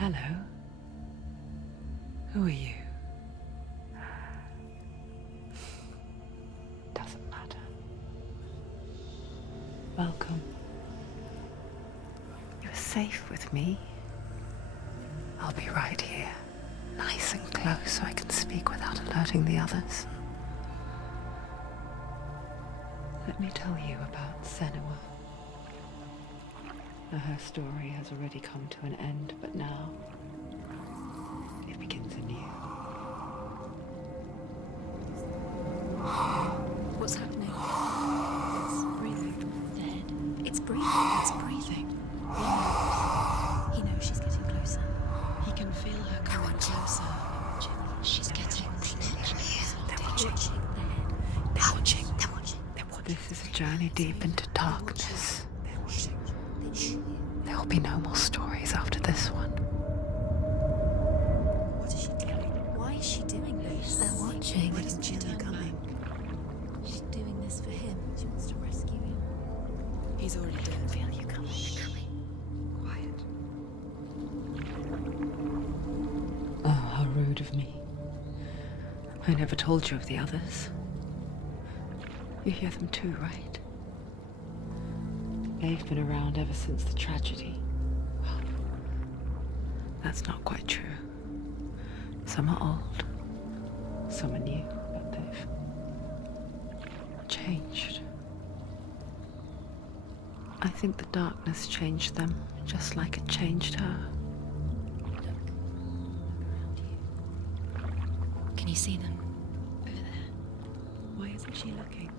Hello. Who are you? Doesn't matter. Welcome. You're safe with me. I'll be right here, nice and close so I can speak without alerting the others. Let me tell you about Senua. Her story has already come to an end, but now it begins anew. What's happening? It's breathing. Dead. It's breathing. It's breathing. He knows she's getting closer. He can feel her coming closer. She's getting closer. They're watching. They're watching. They're watching. They're watching. This is a journey deep into darkness. They're watching. There will be no more stories after this one. What is she doing? Why is she doing this? They're watching. Why doesn't she know coming? She's doing this for him. She wants to rescue him. He's already dead. Feel you coming. Quiet. Oh, how rude of me. I never told you of the others. You hear them too, right? They've been around ever since the tragedy. Well, that's not quite true. Some are old, some are new, but they've changed. I think the darkness changed them, just like it changed her. Can you see them? Over there. Why isn't she looking?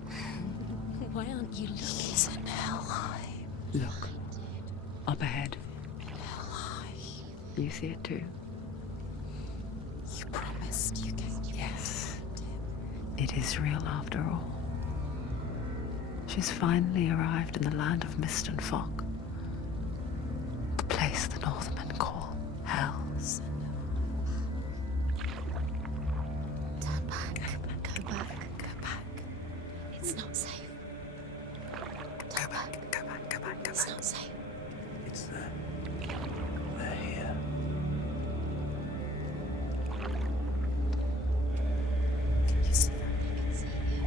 Why aren't you looking? He's in Hellblade. Look, up ahead. Hellblade. You see it too? You promised you gave me. Yes. It is real after all. She's finally arrived in the land of mist and fog. The place the Northmen call Hell. Turn back. Go back. Go back. It's not safe. Go back. Go back. Go back. Go It's back. not safe. It's there. They're here. You see I can see you.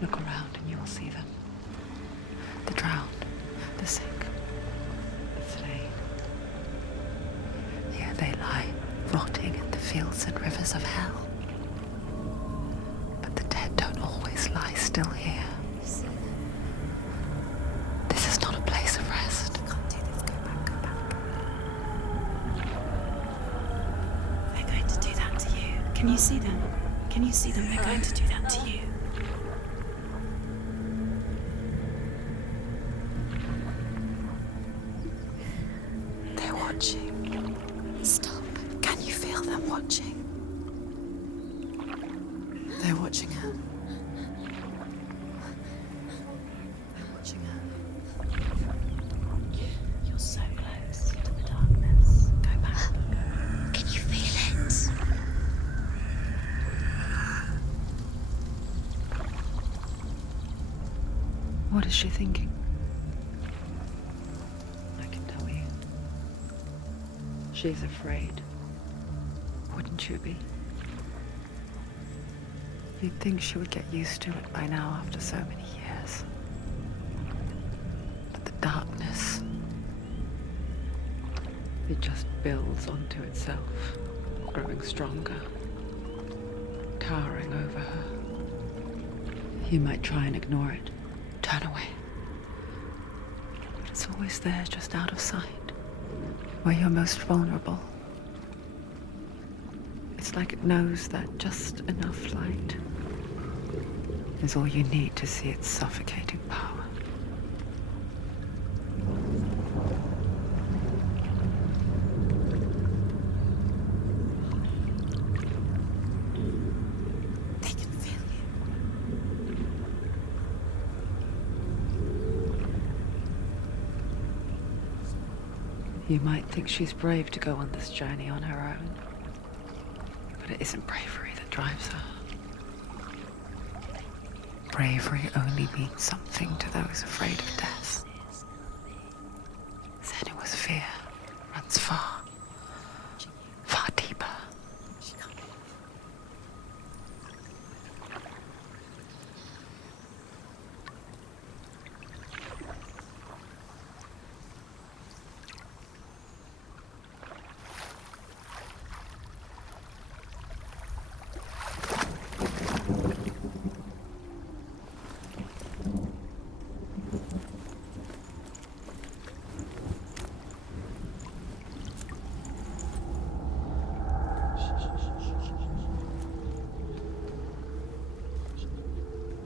Look around and you will see them. The drowned, the sick, the slain. Here they lie, rotting in the fields and rivers of hell. But the dead don't always lie still here. You see them. This is not a place of rest. You can't do this. Go back. Go back. They're going to do that to you. Can you see them? Can you see them? They're going to do that to you. They're watching. Stop. Can you feel them watching? They're watching her. They're watching her. You're so close to the darkness. Go back. Can you feel it? What is she thinking? I can tell you. She's afraid. Wouldn't you be? You'd think she would get used to it by now after so many years. But the darkness, it just builds onto itself, growing stronger, towering over her. You might try and ignore it, turn away. But it's always there, just out of sight, where you're most vulnerable. It's like it knows that just enough light is all you need to see its suffocating power. They can feel you. You might think she's brave to go on this journey on her own, but it isn't bravery that drives her. bravery only means something to those afraid of death. Senua's fear runs far, far deeper.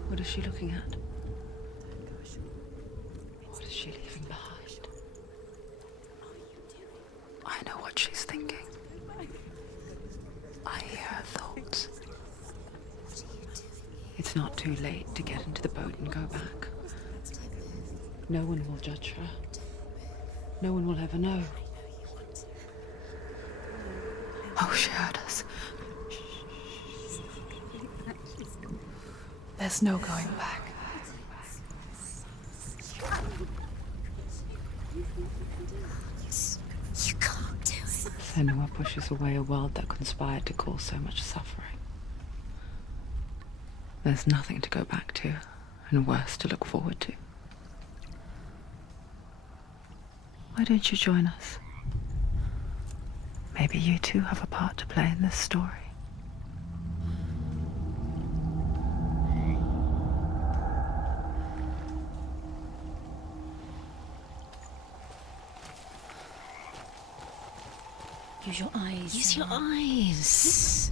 What is she looking at? What is she leaving behind? I know what she's thinking. I hear her thoughts. It's not too late to get into the boat and go back. No one will judge her. No one will ever know. Oh, she heard us. There's no going back. You can't do it. Senua pushes away a world that conspired to cause so much suffering. There's nothing to go back to, and worse to look forward to. Why don't you join us? Maybe you too have a part to play in this story. Use your eyes. Use your eyes.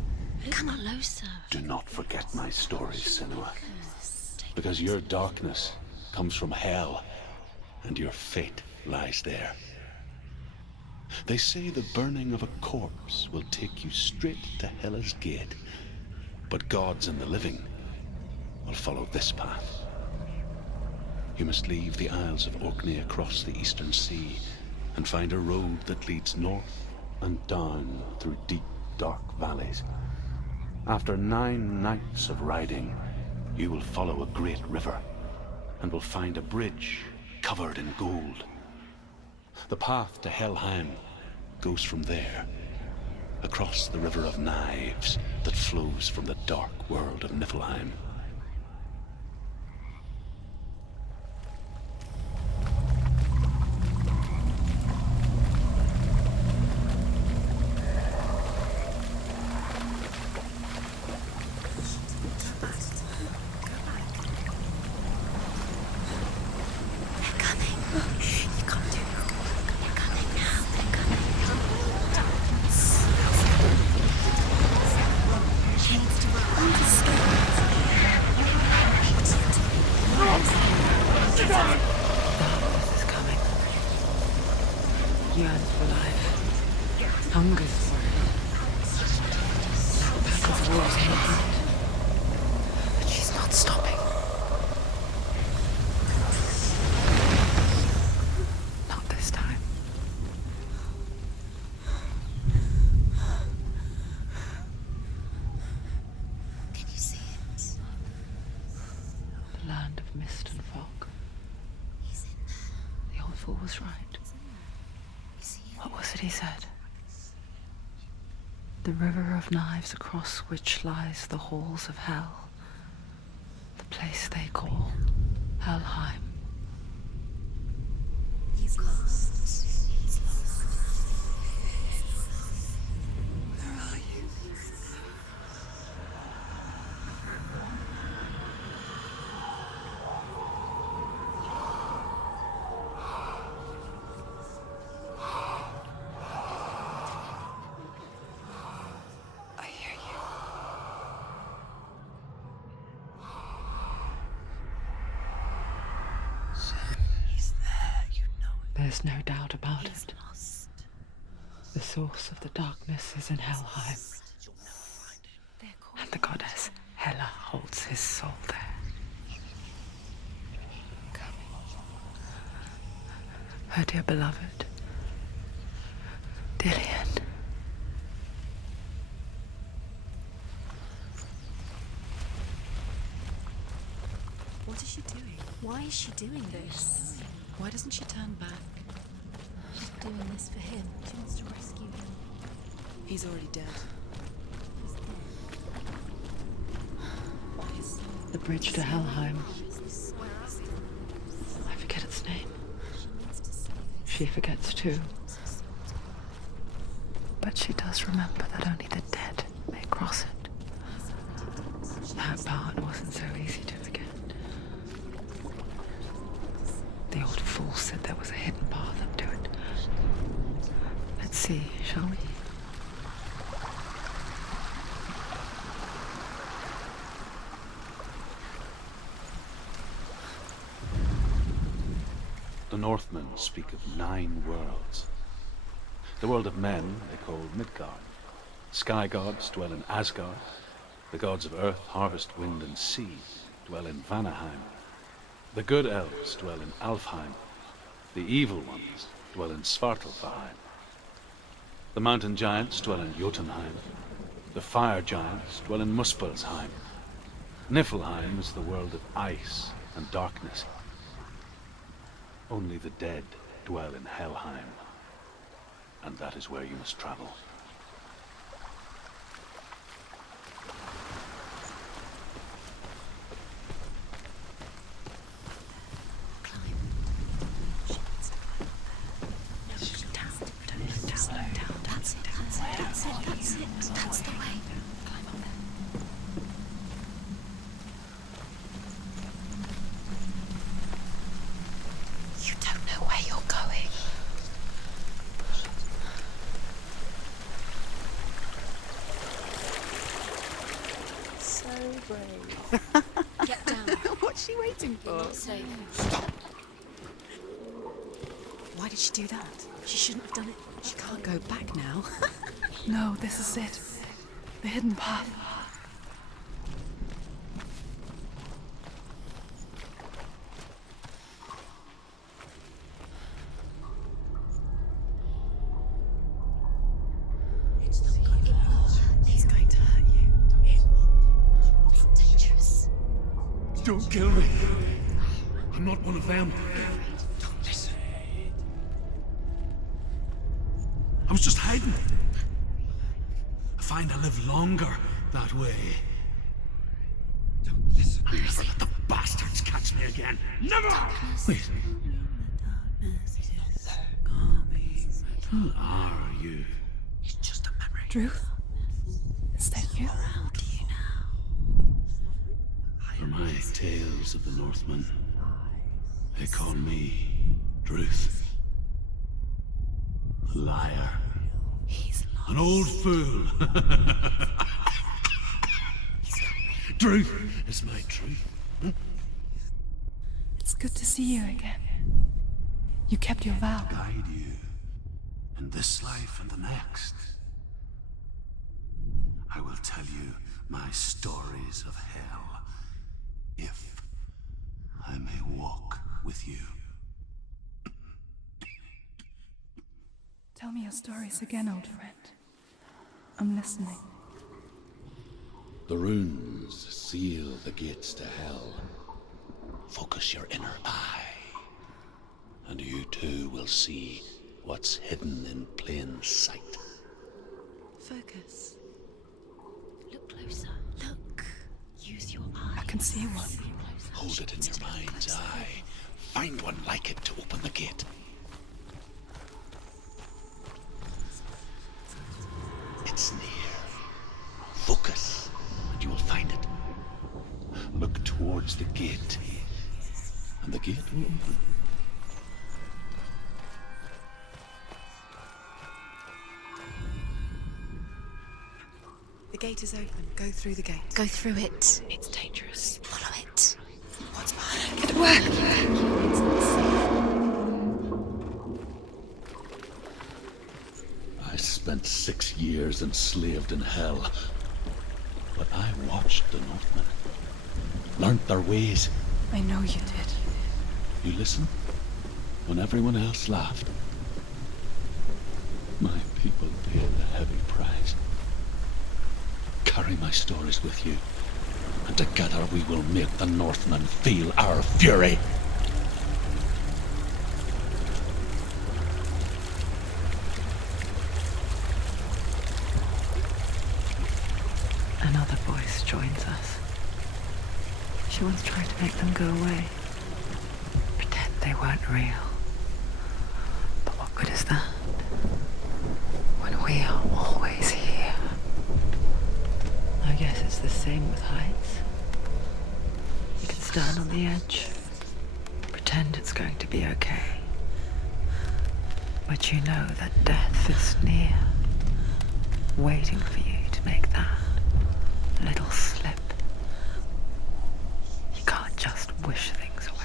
Come closer. Do not forget my story, Senua. Because your darkness comes from hell, and your fate lies there. They say the burning of a corpse will take you straight to Hela's gate, but gods and the living will follow this path. You must leave the Isles of Orkney across the eastern sea and find a road that leads north and down through deep, dark valleys. After 9 nights of riding, you will follow a great river and will find a bridge covered in gold. The path to Helheim goes from there, across the River of Knives that flows from the dark world of Niflheim. Darkness is coming. Yearns for life. Hungers for it. Pack of wolves in the hunt. But she's not stopping. Not this time. Can you see it? The land of mist and fog. He's in there. The old fool was right. You see it? What was it he said? The river of knives across which lies the halls of hell. The place they call Helheim. He's lost. He's lost. Where are you? I hear you. He's there, you know it. There's no doubt about He's it. lost. The source of the darkness is in Helheim, and the goddess Hela holds his soul there. Her dear beloved, Dillian. is she doing? Why is she doing this? Why doesn't she turn back? She's doing this for him. She wants to rescue him. He's already dead. He's dead. The bridge to Helheim. I forget its name. She forgets too. But she does remember that only the dead may cross it. That part wasn't so easy to forget. The old fool said there was a hidden path up to it. Let's see, shall we? The Northmen speak of 9 worlds. The world of men they call Midgard. Sky gods dwell in Asgard. The gods of earth, harvest, wind, and sea dwell in Vanaheim. The good elves dwell in Alfheim. The evil ones dwell in Svartalfheim. The mountain giants dwell in Jotunheim. The fire giants dwell in Muspelheim. Niflheim is the world of ice and darkness. Only the dead dwell in Helheim, and that is where you must travel. That's the way. Climb up there. You don't know where you're going. So brave. Get down. What's she waiting for? You're not safe. Why did she do that? She shouldn't have done it. She can't go back now. No, this is it. The hidden path. He's going to hurt you. It's dangerous. Don't kill me. I'm not one of them. Don't listen. I was just hiding. I find I live longer that way. Don't listen. I'll never let the bastards catch me again. Never! Wait. Who are you? It's just a memory. Druth? Is that you? Around you now. For my tales of the Northmen, they call me Druth. A liar. He's lost. An old fool. Truth is my truth. It's good to see you again. You kept your vow. Guide you in this life and the next. I will tell you my stories of hell, if I may walk with you. Tell me your stories again, old friend. I'm listening. The runes seal the gates to hell. Focus your inner eye, and you too will see what's hidden in plain sight. Focus. Look closer. Look. Use your eyes. I can see one. Hold it in your mind's eye. Find one like it to open the gate. It's near. Focus, and you will find it. Look towards the gate, and the gate will open. The gate is open. Go through the gate. Go through it. It's dangerous. Follow it. What's behind it? It worked! I spent 6 years enslaved in hell, but I watched the Northmen, learnt their ways. I know you did. You listened when everyone else laughed. My people paid a heavy price. Carry my stories with you, and and together we will make the Northmen feel our fury. Another voice joins us. She once tried to make them go away. Pretend they weren't real. But what good is that? When we are always here. I guess it's the same with heights. You can stand on the edge, pretend it's going to be okay. But you know that death is near, waiting for you to make that little slip. You can't just wish things away.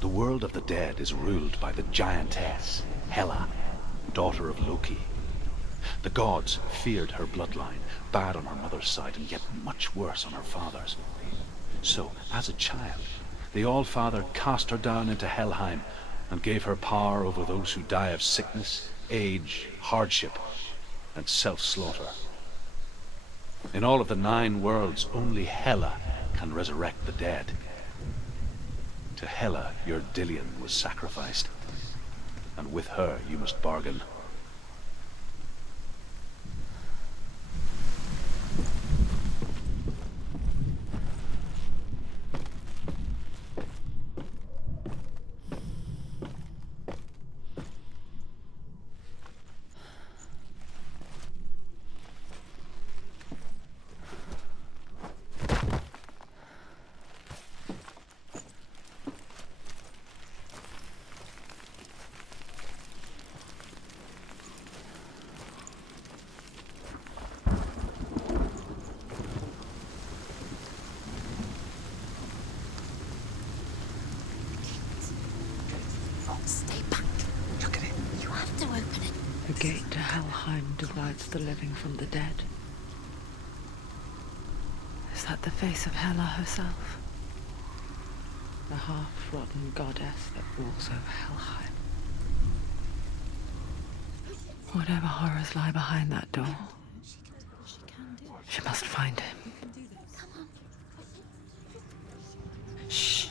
The world of the dead is ruled by the giantess, Hela, daughter of Loki. The gods feared her bloodline, bad on her mother's side and yet much worse on her father's. So, as a child, the All-Father cast her down into Helheim and gave her power over those who die of sickness, age, hardship, and self-slaughter. In all of the 9 worlds, only Hela can resurrect the dead. To Hela, your Dillion was sacrificed, and with her you must bargain. Stay back. Look at it. You have to open it. The gate to Helheim divides the living from the dead. Is that the face of Hela herself? The half-rotten goddess that rules over Helheim. Whatever horrors lie behind that door, she must find him. Shh.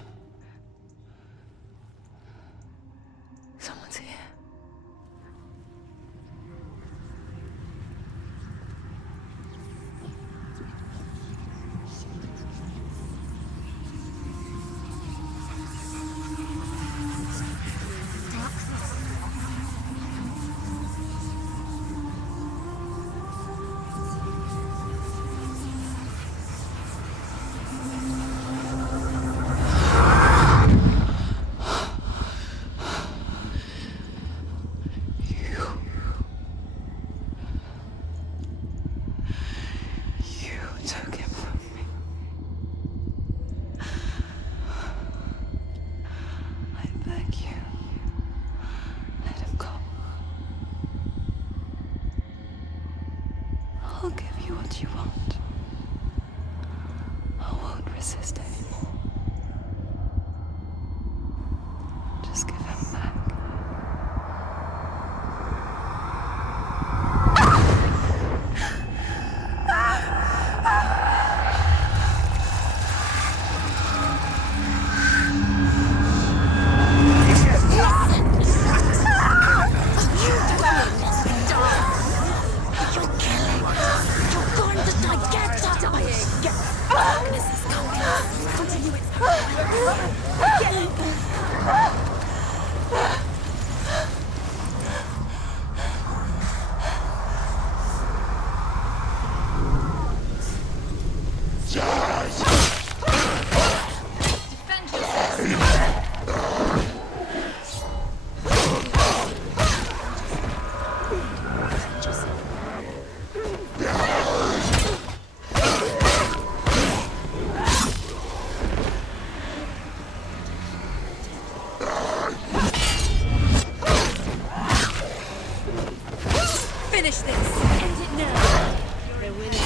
Someone's here. I'll give you what you want. I won't resist anymore. Just give him back. Finish this! End it now! You're a winner.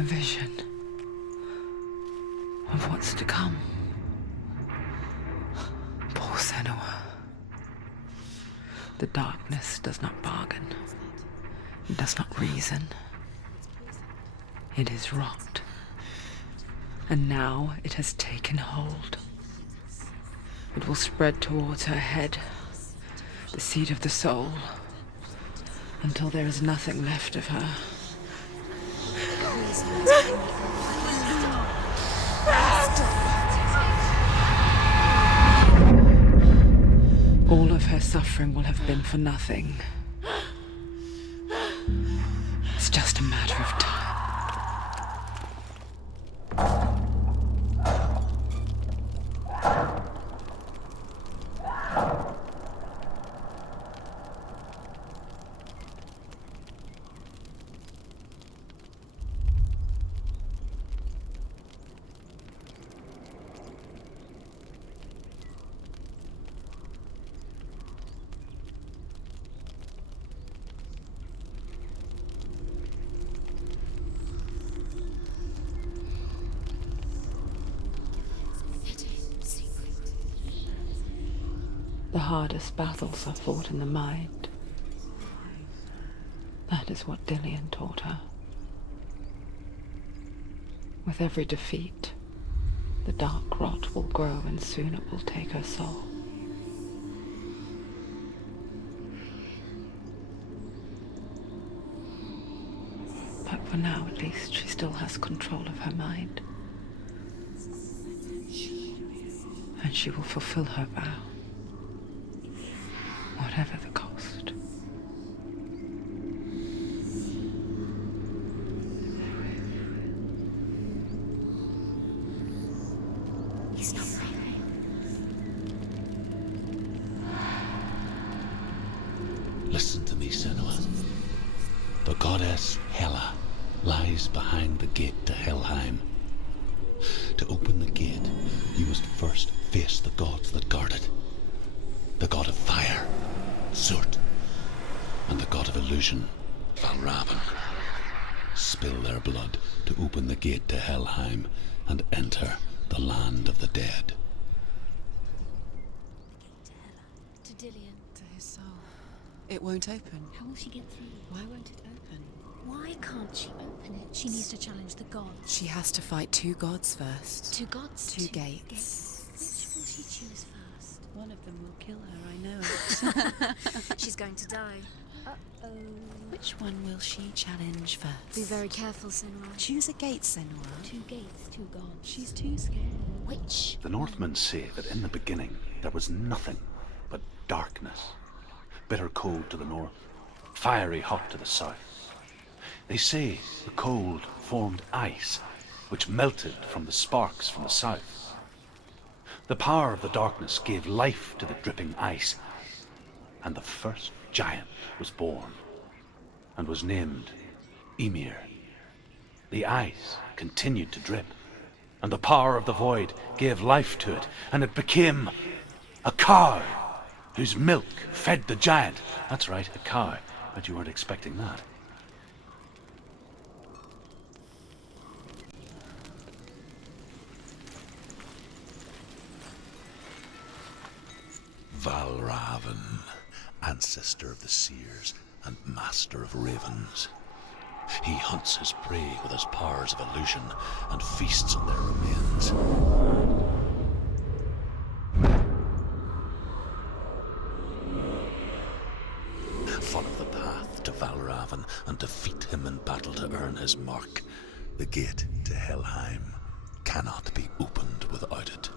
a vision of what's to come. Poor Senua. The darkness does not bargain. It does not reason. It is rot. And now it has taken hold. It will spread towards her head, the seat of the soul, until there is nothing left of her. All of her suffering will have been for nothing. It's just a matter of time. The hardest battles are fought in the mind. That is what Dillian taught her. With every defeat, the dark rot will grow and soon it will take her soul. But for now, at least, she still has control of her mind. And she will fulfill her vow. Whatever the cost. He's not real. Listen to me, Senua. The goddess Hela lies behind the gate to Helheim. To open the gate, you must first face the gods that guard it. The god of fire, Zurt, and the god of illusion, Valravn. Spill their blood to open the gate to Helheim and enter the land of the dead. To Dillian. To his soul. It won't open. How will she get through? Why won't it open? Why can't she open it? She needs to challenge the gods. She has to fight two gods first. Two gods? Two gates. Which will she choose first? One of them will kill her, I know it. She's going to die. Uh-oh. Which one will she challenge first? Be very careful, Senua. Choose a gate, Senua. Two gates, two gods. She's too scared. Which? The Northmen say that in the beginning there was nothing but darkness. Bitter cold to the north, fiery hot to the south. They say the cold formed ice, which melted from the sparks from the south. The power of the darkness gave life to the dripping ice, and the first giant was born, and was named Ymir. The ice continued to drip, and the power of the void gave life to it, and it became a cow, whose milk fed the giant. That's right, a cow. Bet you weren't expecting that. Valravn, ancestor of the seers and master of ravens. He hunts his prey with his powers of illusion and feasts on their remains. Follow the path to Valravn and defeat him in battle to earn his mark. The gate to Helheim cannot be opened without it.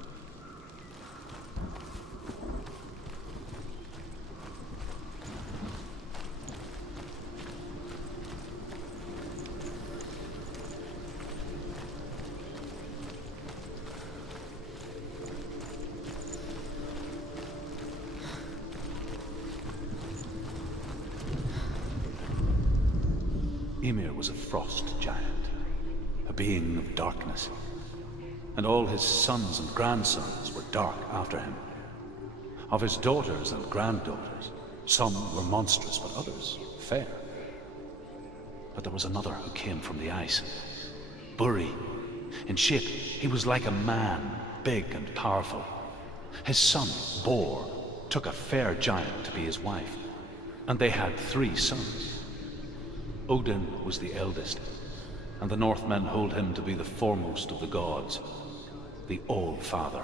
Ymir was a frost giant, a being of darkness, and all his sons and grandsons were dark after him. Of his daughters and granddaughters, some were monstrous, but others fair. But there was another who came from the ice, Buri. In shape, he was like a man, big and powerful. His son, Bor, took a fair giant to be his wife, and they had 3 sons. Odin was the eldest, and the Northmen hold him to be the foremost of the gods, the All-Father.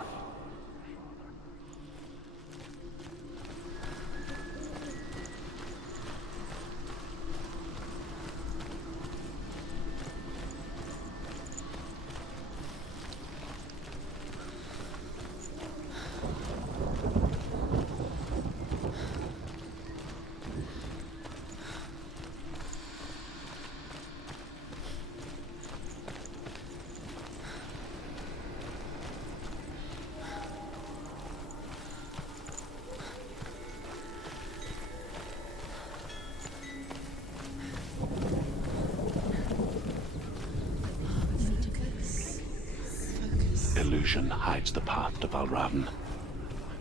Illusion hides the path to Valravn.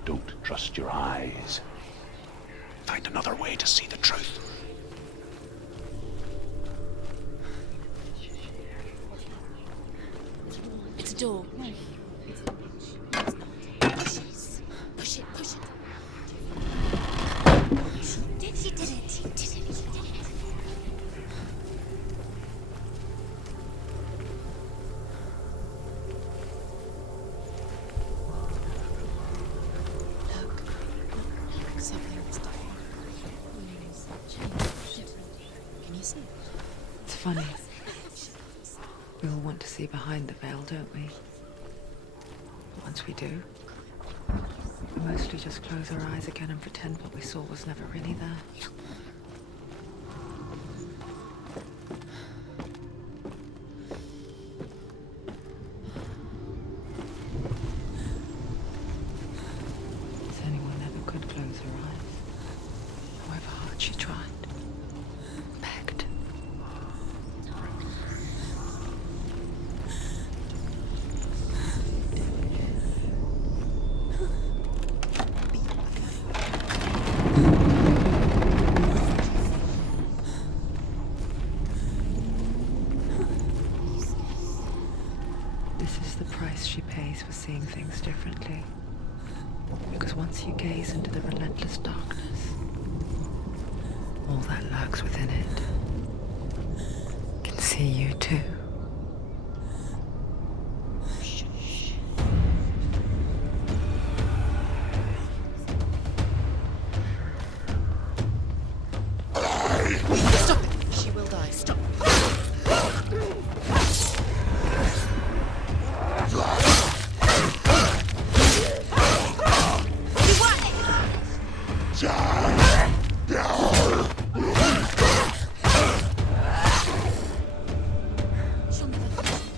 Don't trust your eyes. Find another way to see the truth. It's a door. Push it. Push it. He did it. Look, something's different. Can you see? It's funny. We all want to see behind the veil, don't we? Once we do, we mostly just close our eyes again and pretend what we saw was never really there. Senua never could close her eyes, however hard she tried. Begged. This is the price she pays for seeing things differently. Because once you gaze into the relentless darkness, all that lurks within it can see you too. Stop it! She will die. Stop.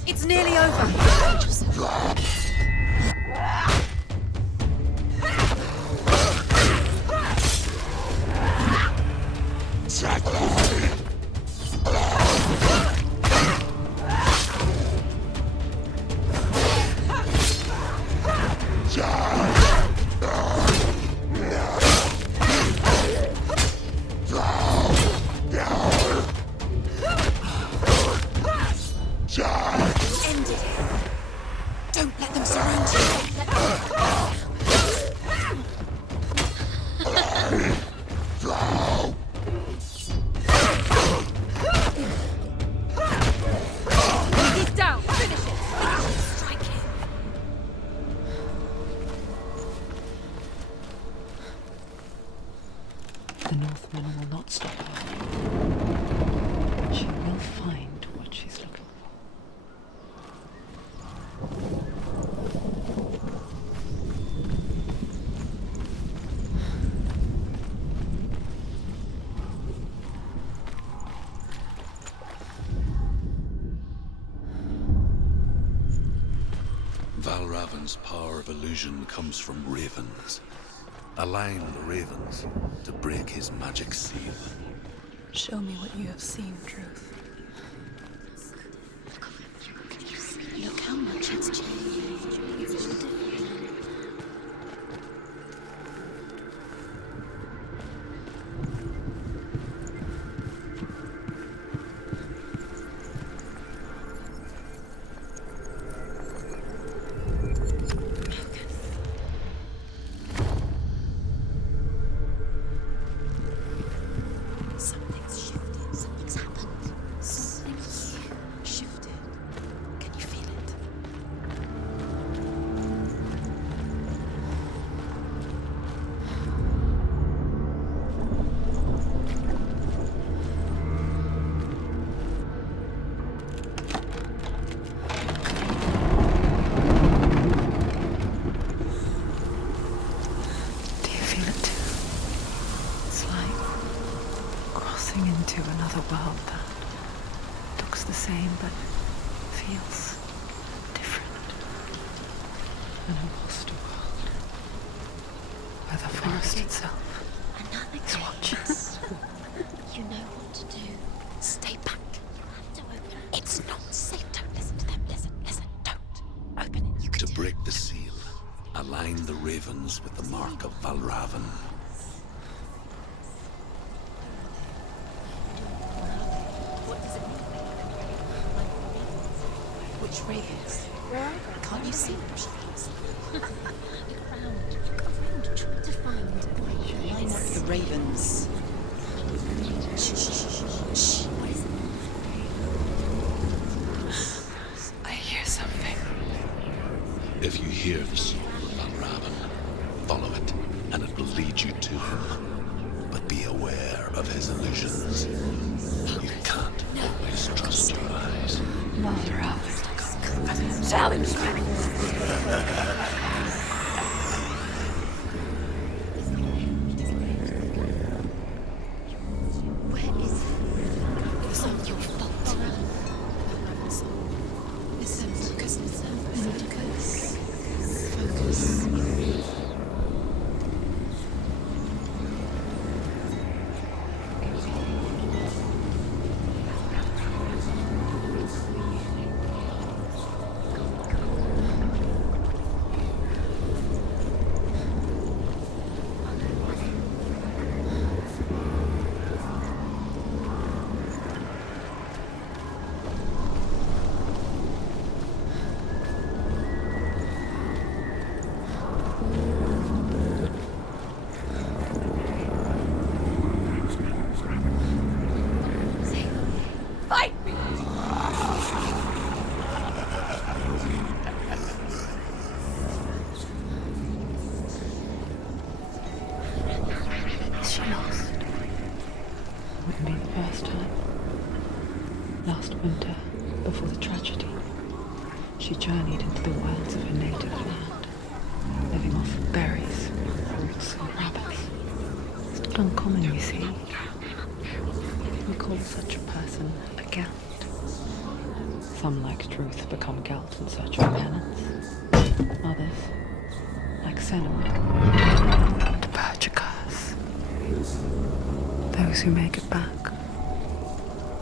It's nearly over. End it. Don't let them surround you. He's down. Finish it. Strike him. The Northmen will not stop her. She will find what she's looking for. Valravn's power of illusion comes from ravens. Align the ravens to break his magic seal. Show me what you have seen, Truth. Look how much it's changed. It's all different. Stepping into another world that looks the same but feels different. An imposter world where the forest itself Another is watching. You know what to do. Stay back. You have to open it. It's not safe. Don't listen to them. Listen. Don't. Open it. You can To do break the seal, align the ravens with the mark of Valravan. Which ravens? Where are they? Can't you see them? Look around. Try to find. Line up the ravens. Shh. What is it? I hear something. If you hear the soul of Valravan, follow it, and it will lead you to him. But be aware of his illusions. You can't always trust your eyes. Challenge me. Where is it? It's not your fault. Listen, focus. Is she lost? Wouldn't be the first time. Last winter, before the tragedy, she journeyed into the wilds of her native land, living off berries, roots, and rabbits. It's not uncommon, you see. We call such a person a Gelt. Some, like Truth, become Gelt in search of penance. Others, like Senua, to purge a curse. Those who make it back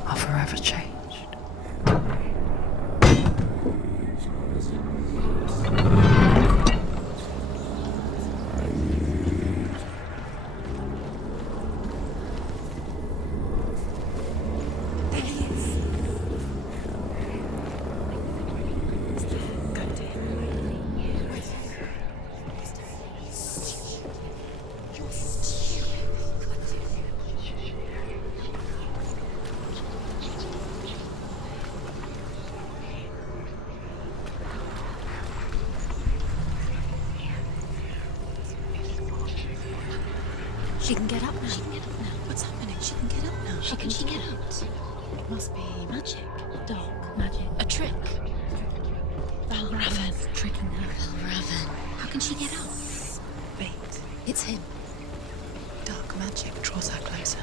are forever changed. She can get up now. What's happening? She can get up now. How can she get out? It must be magic. Dark magic. A trick. Valravan's tricking her. Valravan. How can she get out? Wait. It's him. Dark magic draws her closer.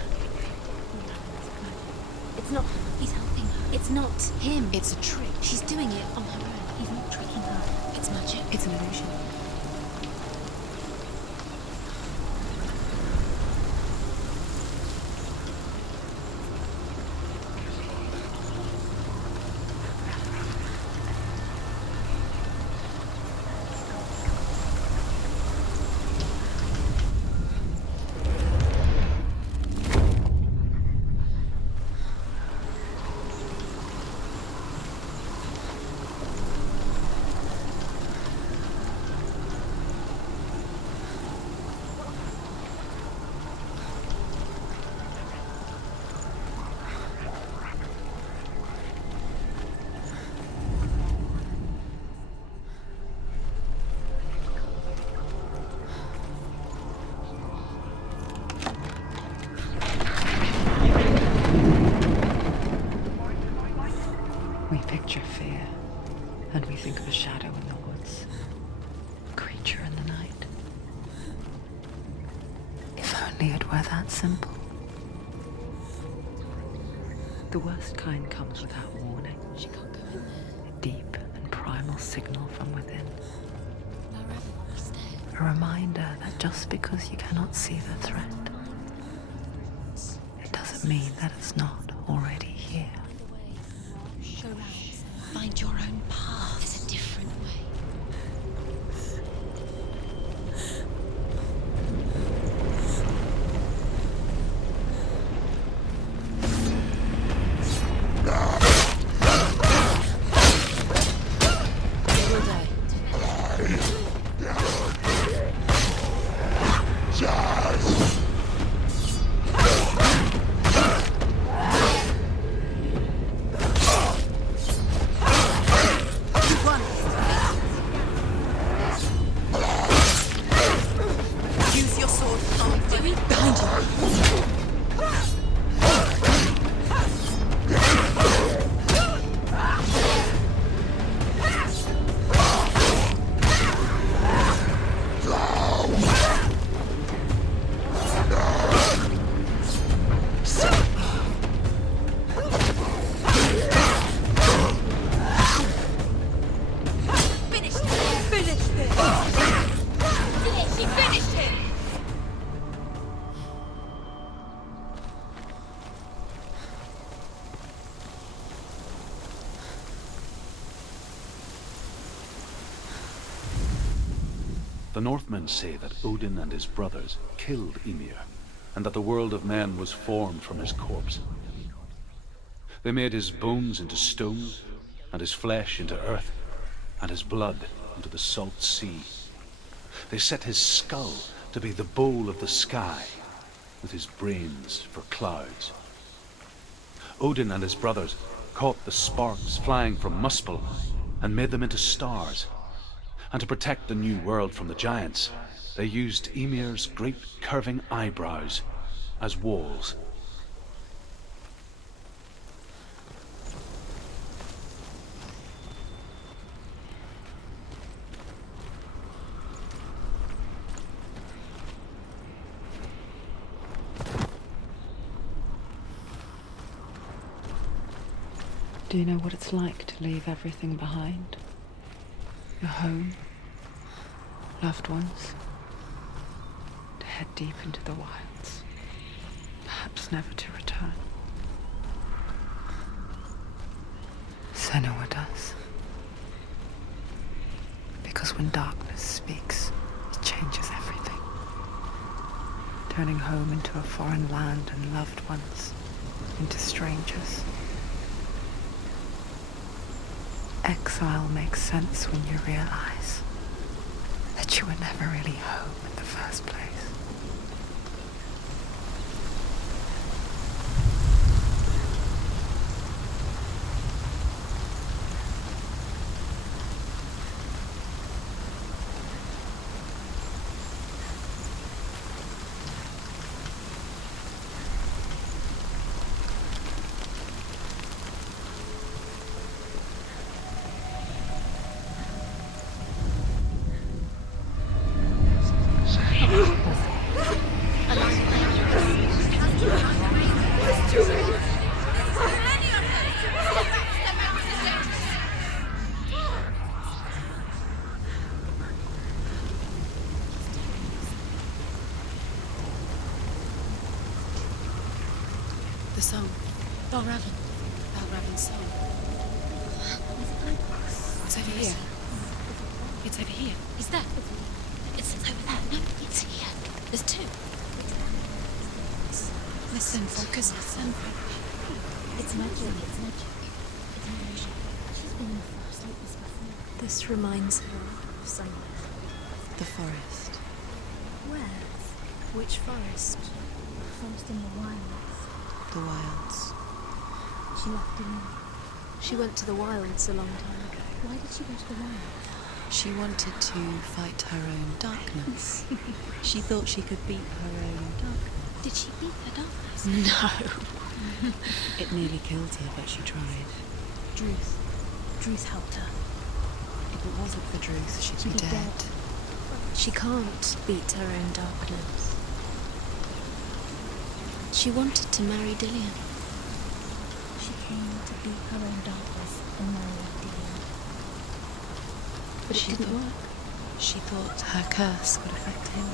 It's not. He's helping her. It's not him. It's a trick. She's doing it on her own. He's not tricking her. It's magic. It's an illusion. We picture fear, and we think of a shadow in the woods, a creature in the night. If only it were that simple. The worst kind comes without warning. She can't go in there. A deep and primal signal from within. Valravn, he's there. A reminder that just because you cannot see the threat, it doesn't mean that it's not already here. Find a way. Go round. Find your own path. There's a different way. The Northmen say that Odin and his brothers killed Ymir, and that the world of men was formed from his corpse. They made his bones into stone, and his flesh into earth, and his blood into the salt sea. They set his skull to be the bowl of the sky, with his brains for clouds. Odin and his brothers caught the sparks flying from Muspel and made them into stars. And to protect the new world from the giants, they used Ymir's great curving eyebrows as walls. Do you know what it's like to leave everything behind? Your home, loved ones, to head deep into the wilds, perhaps never to return. Senua does. Because when darkness speaks, it changes everything, turning home into a foreign land and loved ones into strangers. Exile makes sense when you realize that you were never really home in the first place. The song. Valravn's song. It's over here. It's over here. Is that? It's over there. No, it's here. There's two. Listen, focus, listen. It's magic. It's magic. It's illusion. She's been in the forest like this before. This reminds her of somewhere. The forest. Where? Which forest? Forest in the wilds. The wilds. She left in. She went to the wilds a long time ago. Why did she go to the wilds? She wanted to fight her own darkness. She thought she could beat her own darkness. Did she beat her darkness? No. It nearly killed her, but she tried. Druth helped her. If it wasn't for Druth, she'd be dead. She can't beat her own darkness. She wanted to marry Dillion. to beat her own darkness and marry a demon. But it didn't work. She thought her curse would affect him.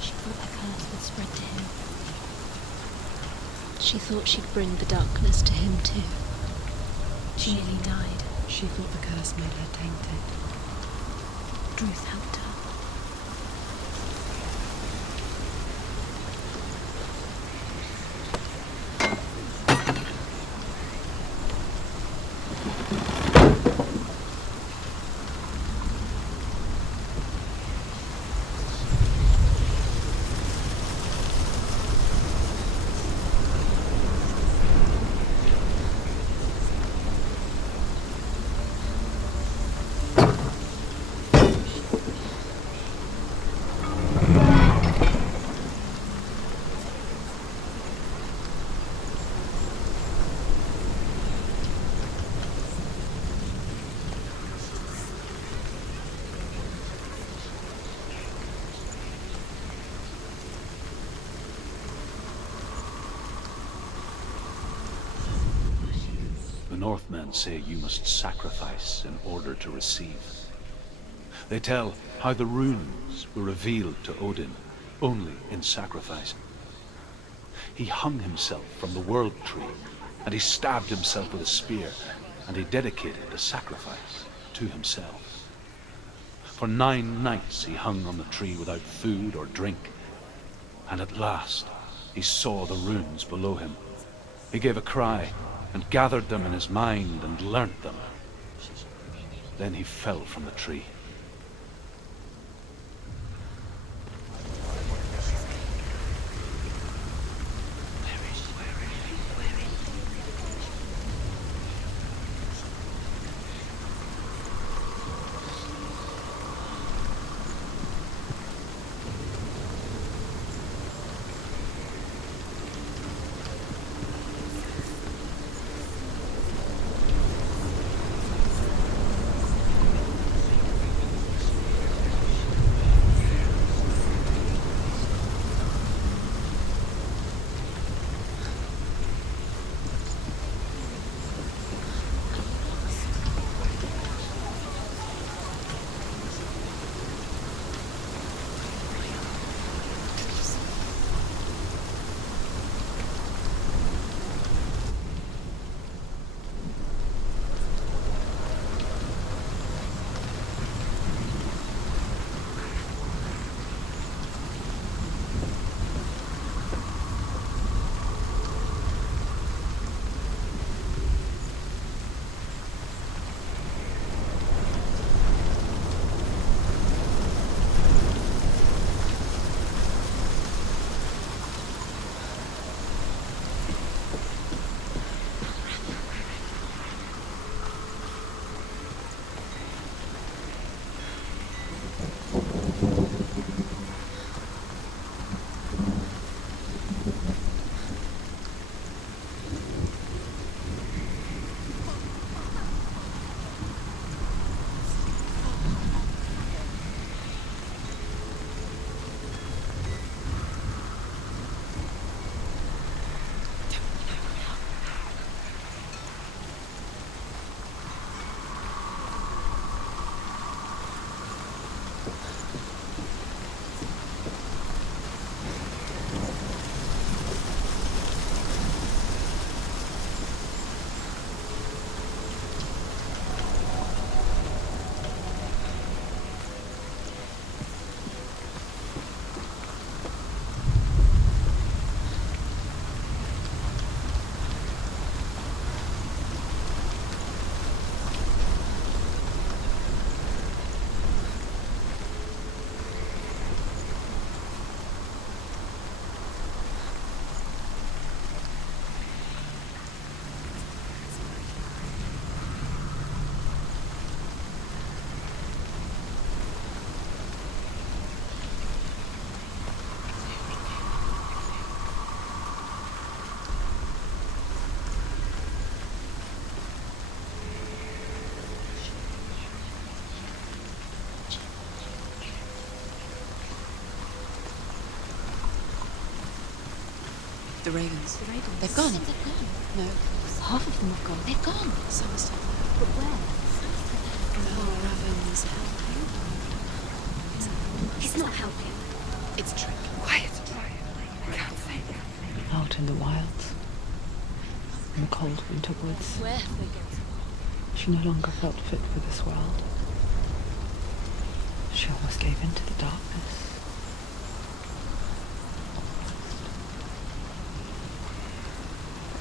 She thought the curse would spread to him. She thought she'd bring the darkness to him too. She nearly died. She thought the curse made her tainted. Druth helped her. The Northmen say you must sacrifice in order to receive. They tell how the runes were revealed to Odin only in sacrifice. He hung himself from the world tree, and he stabbed himself with a spear, and he dedicated the sacrifice to himself. For 9 nights he hung on the tree without food or drink, and at last he saw the runes below him. He gave a cry, and gathered them in his mind and learnt them. Then he fell from the tree. The ravens. The ravens. They've gone. They've gone. No, Half of them have gone. They've gone. So must have. But where? Raven's helping. He's not helping. It's a trick. Quiet. Can't think. Out in the wilds, in the cold winter woods, Where have they gone? she no longer felt fit for this world. She almost gave in to the darkness.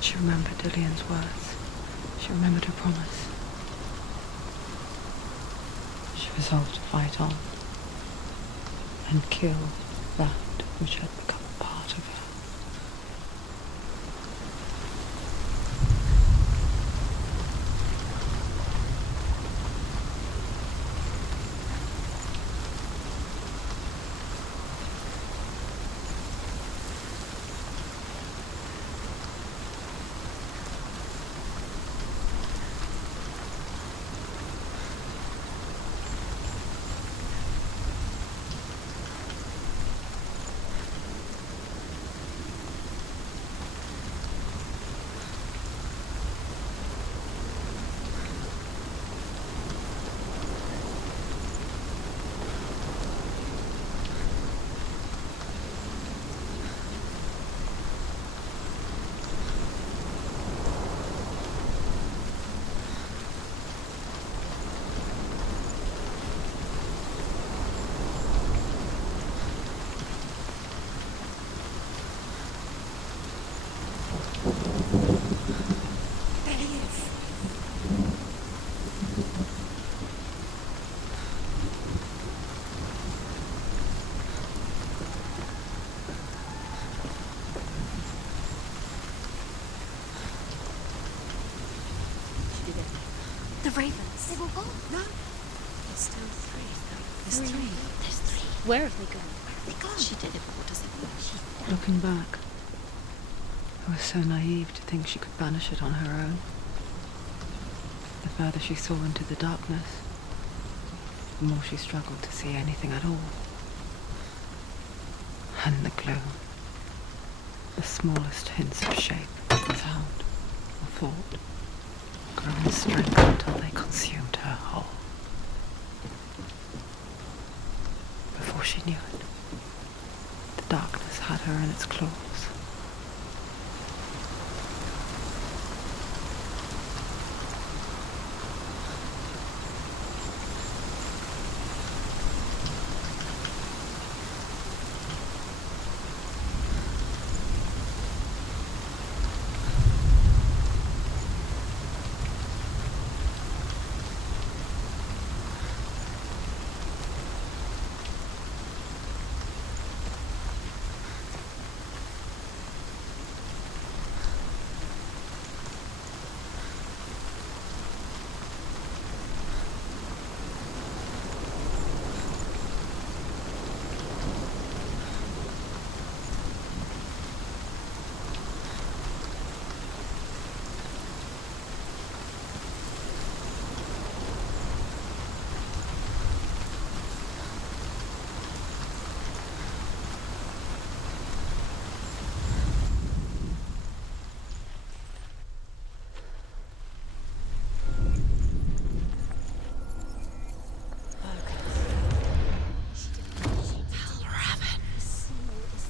She remembered Dillian's words. She remembered her promise. She resolved to fight on and kill that which had become a part of her. The ravens. They've all gone. No. There's still three. There's three. There's three. Where have they gone? Where have they gone? She did it. What does it mean? Looking back, I was so naive to think she could banish it on her own. The further she saw into the darkness, the more she struggled to see anything at all. And the gloom, the smallest hints of shape, sound, or thought, grew in strength until they consumed her whole. Before she knew it, the darkness had her in its claws.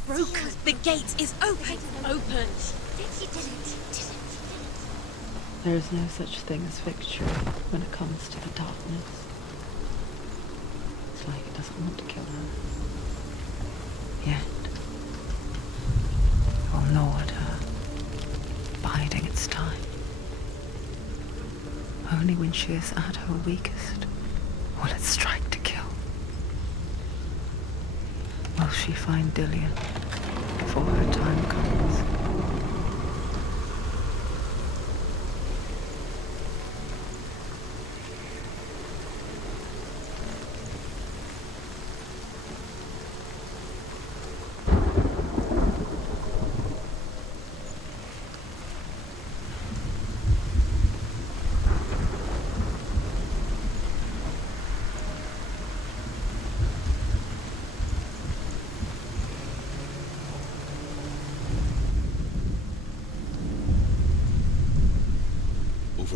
Broken. The gate is open. Open. There is no such thing as victory when it comes to the darkness. It's like it doesn't want to kill her. Yet, it will gnaw at her, biding its time. Only when she is at her weakest will it strike to kill. Will she find Dillian before her time comes?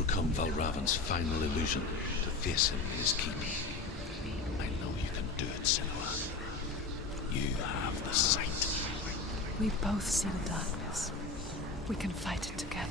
overcome Valravan's final illusion to face him in his keep. I know you can do it, Senua. You have the sight. We both see the darkness. We can fight it together.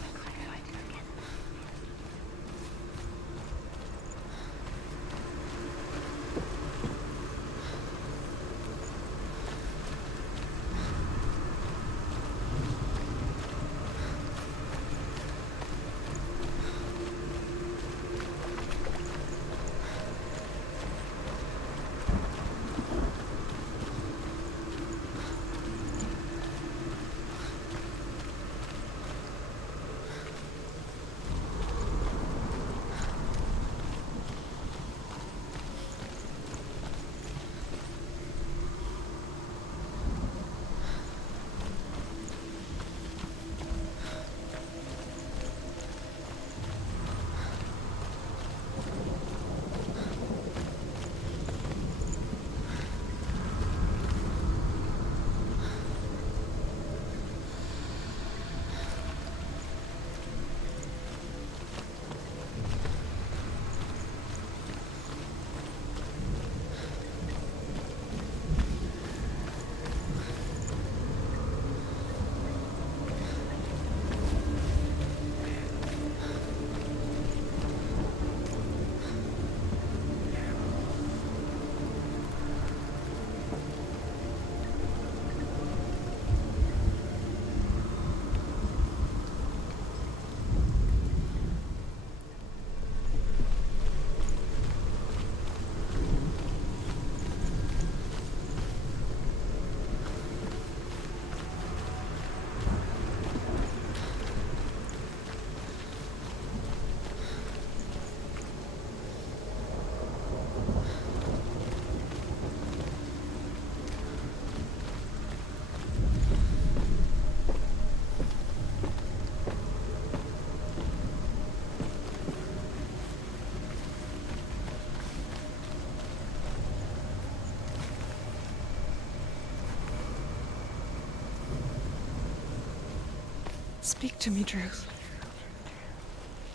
Speak to me, Druth.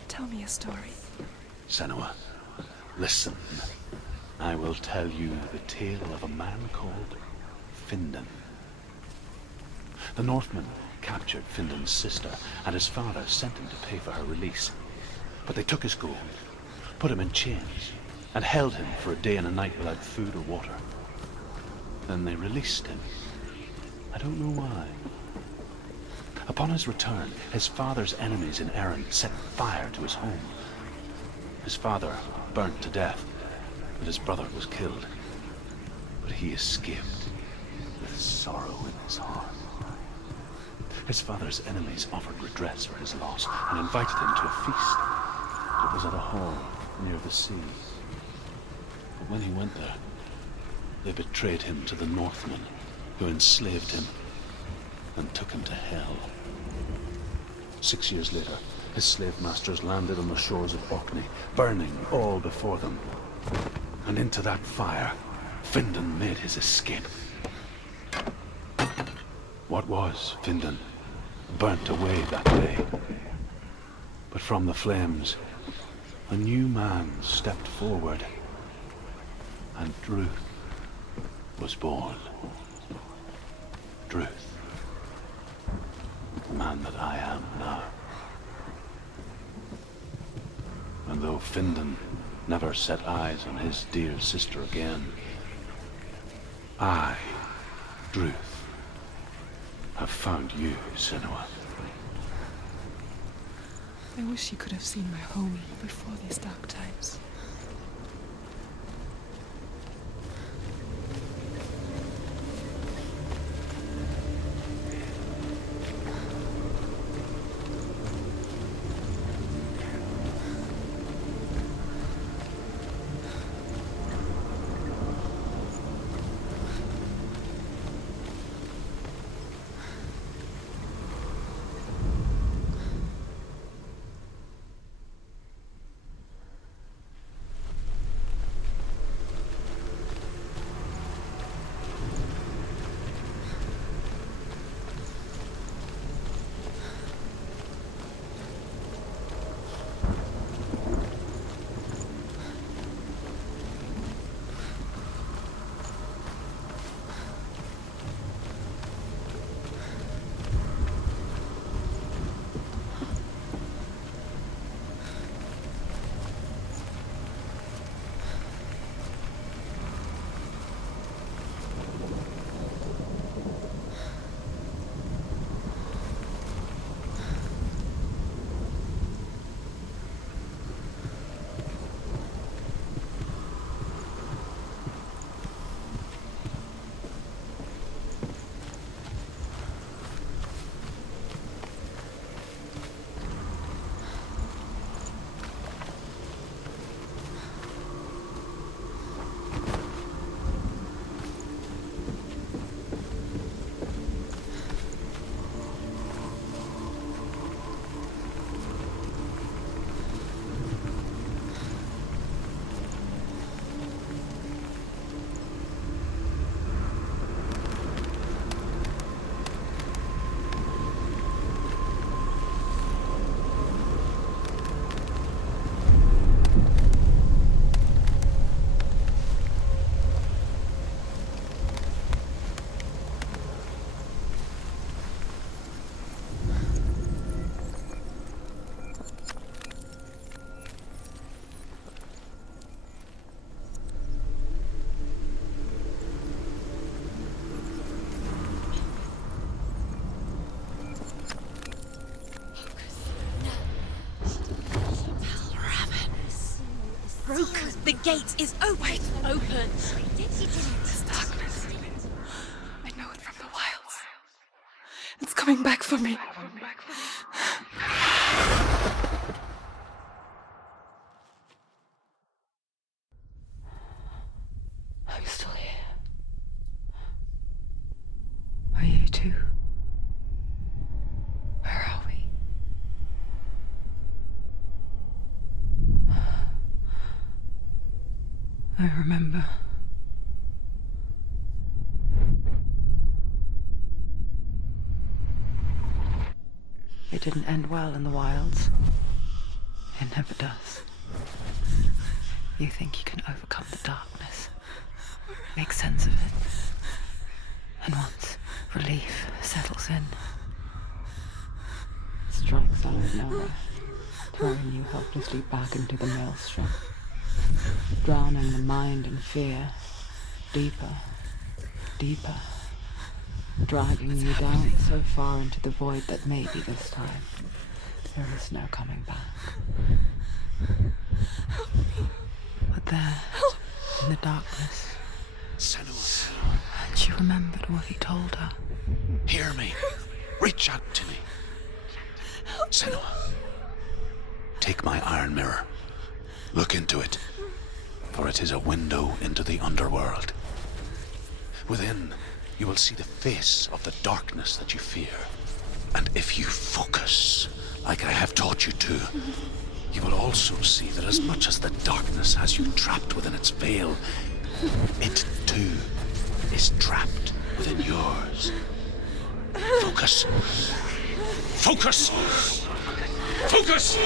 Tell me a story. Senua, listen. I will tell you the tale of a man called Findan. The Northmen captured Findan's sister, and his father sent him to pay for her release. But they took his gold, put him in chains, and held him for a day and a night without food or water. Then they released him. I don't know why. Upon his return, his father's enemies in Erin set fire to his home. His father burnt to death, and his brother was killed. But he escaped with sorrow in his heart. His father's enemies offered redress for his loss and invited him to a feast. It was at a hall near the sea. But when he went there, they betrayed him to the Northmen, who enslaved him and took him to hell. 6 years later, his slave masters landed on the shores of Orkney, burning all before them. And into that fire, Findan made his escape. What was Findan burnt away that day. But from the flames, a new man stepped forward, and Druth was born. Druth. The man that I am now. And though Findan never set eyes on his dear sister again, I, Druth, have found you, Senua. I wish you could have seen my home before these dark times. The gate is open. Open. This darkness. I know it from the wilds. It's coming back for me. I'm still here. Are you too? Where are we? I remember. It didn't end well in the wilds. It never does. You think you can overcome the darkness, make sense of it, and once relief settles in, it strikes out of nowhere, throwing you helplessly back into the maelstrom, drowning the mind in fear, deeper, deeper, dragging you down so far into the void that maybe this time there is no coming back. But there, in the darkness, Senua, and she remembered what he told her. hear me. Reach out to me. Senua, take my iron mirror. Look into it, for it is a window into the underworld. Within, you will see the face of the darkness that you fear. And if you focus, like I have taught you to, you will also see that as much as the darkness has you trapped within its veil, it too is trapped within yours. Focus. Focus! Focus!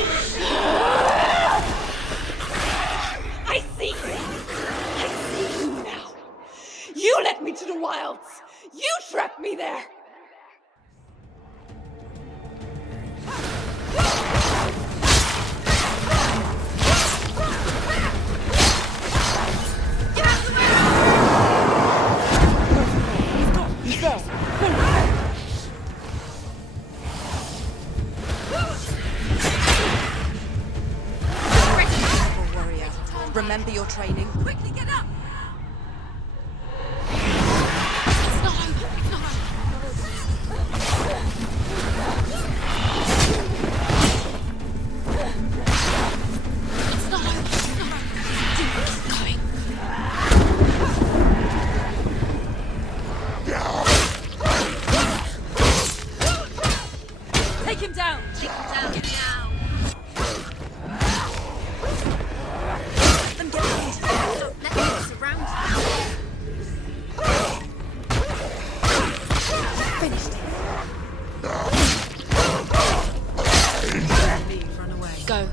I see you! I see you now! You led me to the wilds! You trapped me there! Remember your training. Quickly get up! It's not over. It's not over. It's not over. It's not over. Keep going. Take him down. Take him down. Get down. Go.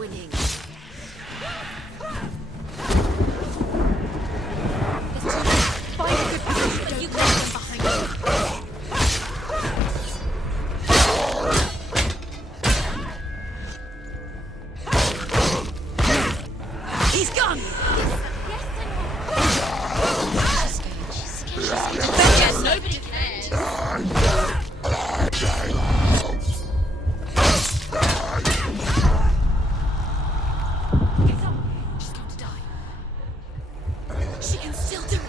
winning. Find a good position, but you can come behind me. He's gone! Yes, Senua. Yeah, nobody cares. It's on. She's going to die. She can still do it.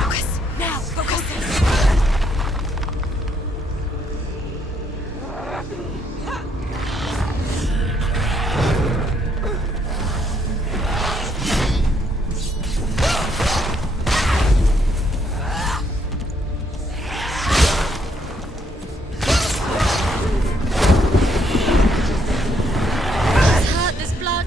Focus. Now, focus. It's hurt, there's blood.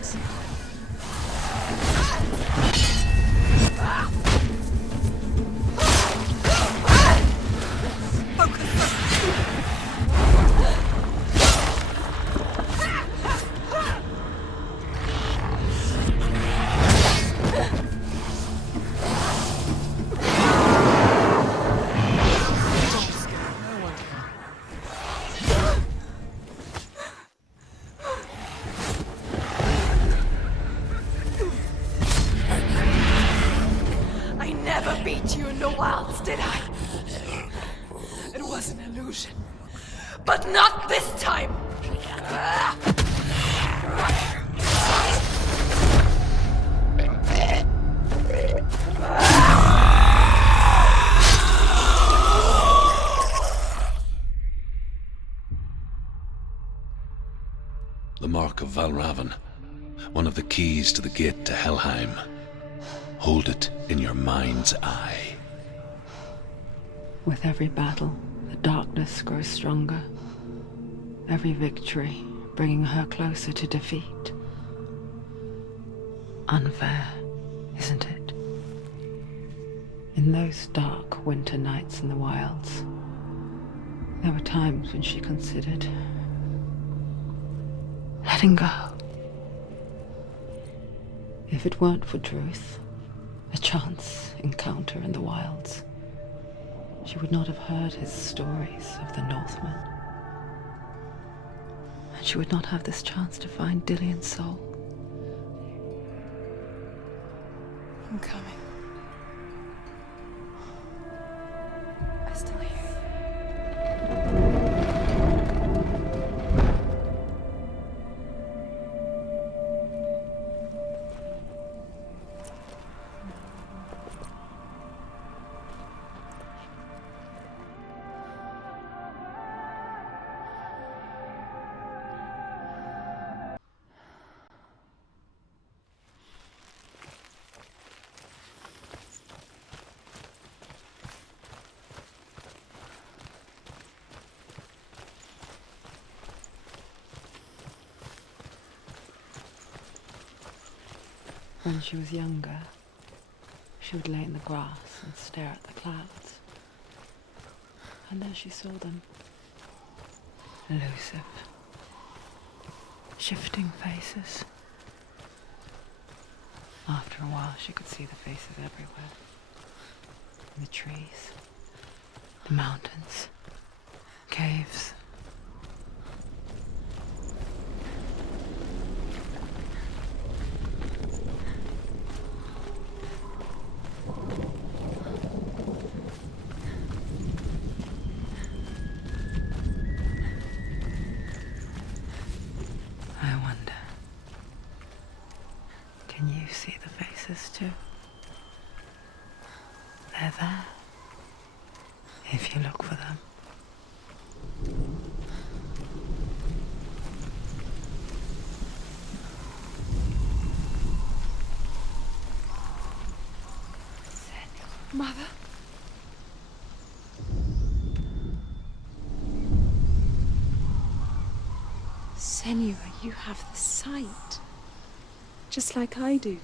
I never beat you in the wilds, did I? It was an illusion. But not this time! The Mark of Valravn, one of the keys to the gate to Helheim. Hold it in your mind's eye. With every battle, the darkness grows stronger. Every victory bringing her closer to defeat. Unfair, isn't it? In those dark winter nights in the wilds, there were times when she considered letting go. If it weren't for Druth, a chance encounter in the wilds, she would not have heard his stories of the Northmen. And she would not have this chance to find Dillion's soul. I'm coming. I still hear you. When she was younger, she would lay in the grass and stare at the clouds. And there she saw them. Elusive. Shifting faces. After a while, she could see the faces everywhere. In the trees, the mountains, caves. I wonder, can you see the faces too? They're there, if you look for them. Mother? Senua, you have the sight. just like I do.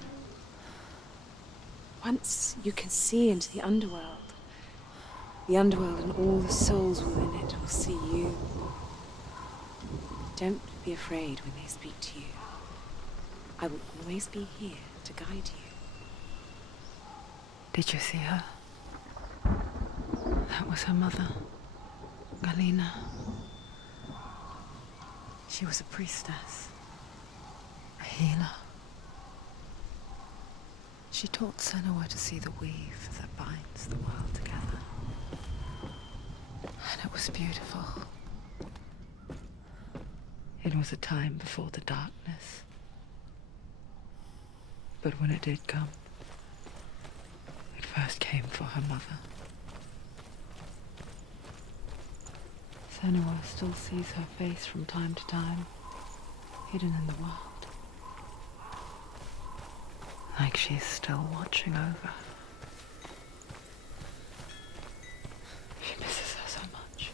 Once you can see into the underworld and all the souls within it will see you. Don't be afraid when they speak to you. I will always be here to guide you. Did you see her? That was her mother, Galina. She was a priestess, a healer. She taught Senua to see the weave that binds the world together. And it was beautiful. It was a time before the darkness. But when it did come, it first came for her mother. Senua still sees her face from time to time, hidden in the world. Like she's still watching over her. She misses her so much.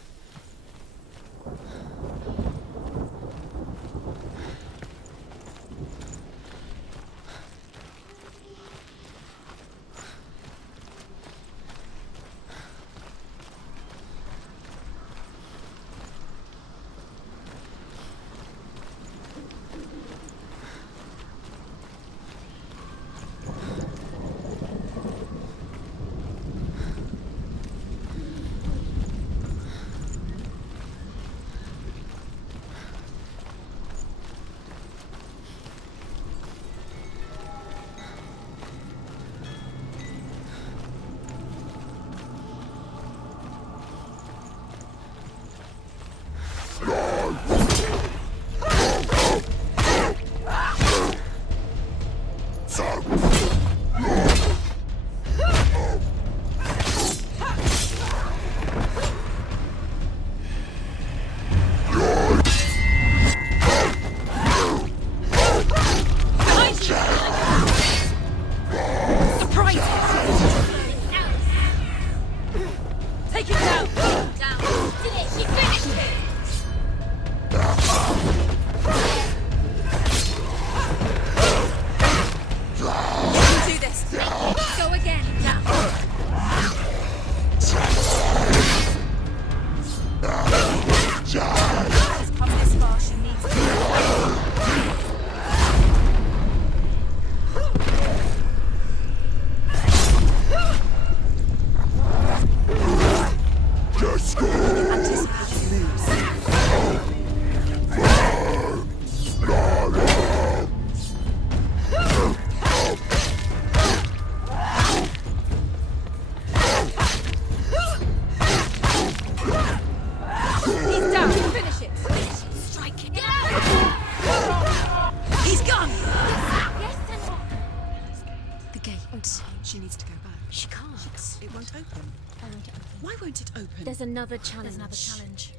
There's another challenge.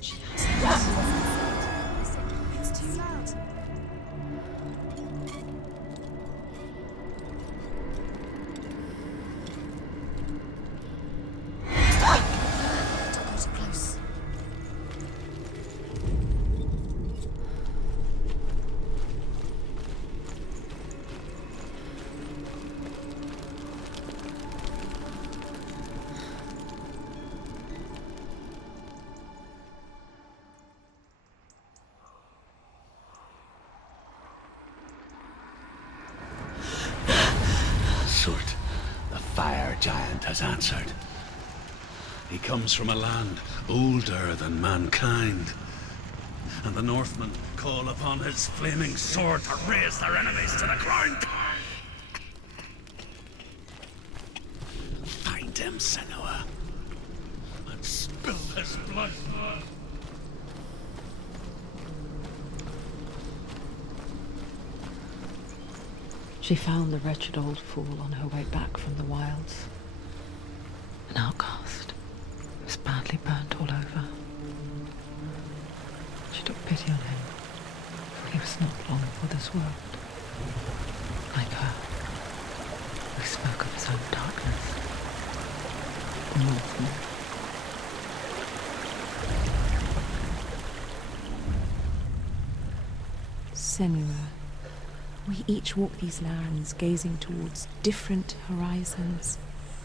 She has. It's too loud. Don't go too close. Surt, the fire giant has answered. He comes from a land older than mankind. And the Northmen call upon his flaming sword to raise their enemies to the ground. Find him, Senua, and spill his blood. She found the wretched old fool on her way back from the wilds. An outcast. He was badly burnt all over. She took pity on him. He was not long for this world. Like her, he spoke of his own darkness. The Northman. Senua, each walk these lands, gazing towards different horizons,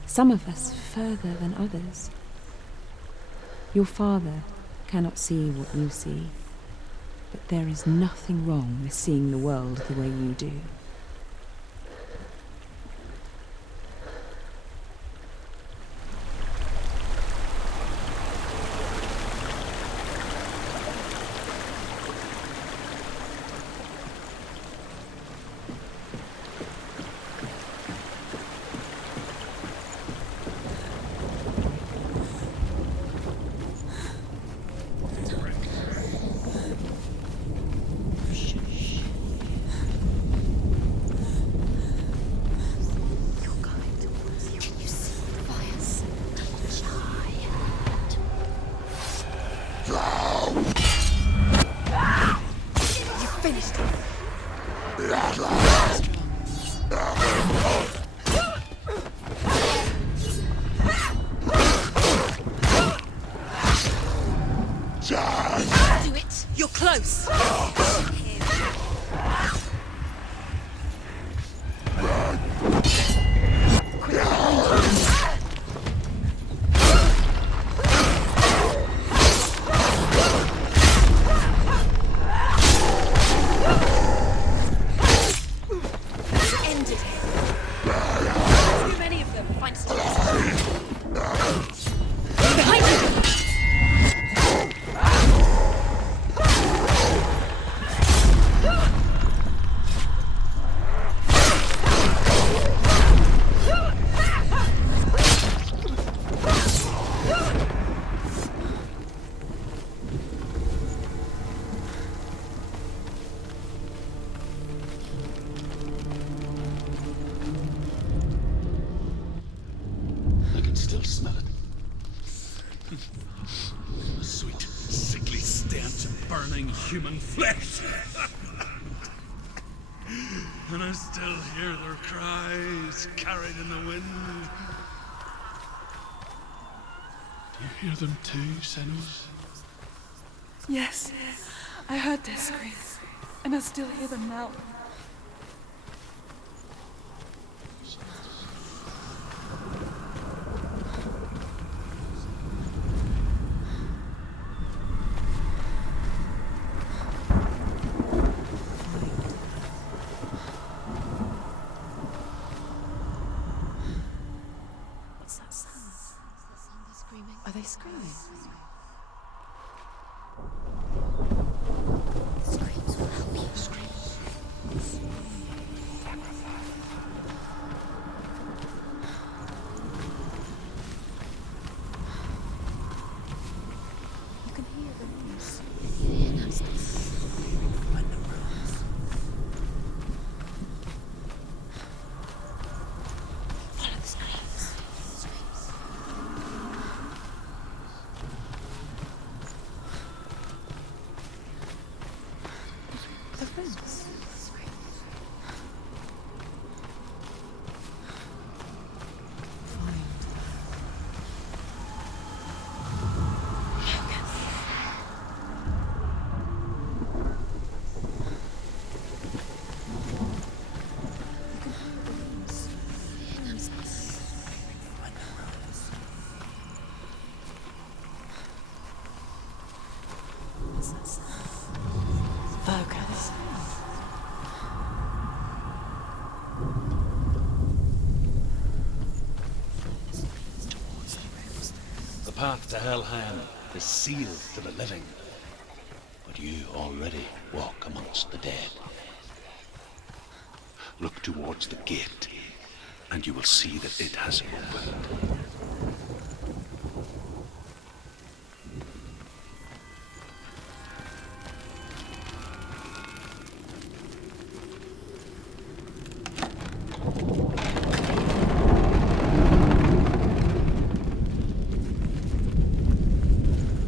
some of us further than others. Your father cannot see what you see, but there is nothing wrong with seeing the world the way you do. Do it! You're close! Ended him. Too many of them. Find stars. Behind you! I can still smell it. A sweet, sickly stench of burning human flesh. And I still hear their cries carried in the wind. Do you hear them too, Senua? Yes, I heard their screams, and I still hear them now. What's that sound? They're screaming. Are they screaming? Screams will help you. Screams. You can hear the noise. Yeah, that's nice. When the rose. Follow the screams. Screams. The fence. What's that sound? Focus. The path to Helheim is sealed to the living, but you already walk amongst the dead. Look towards the gate, and you will see that it has opened.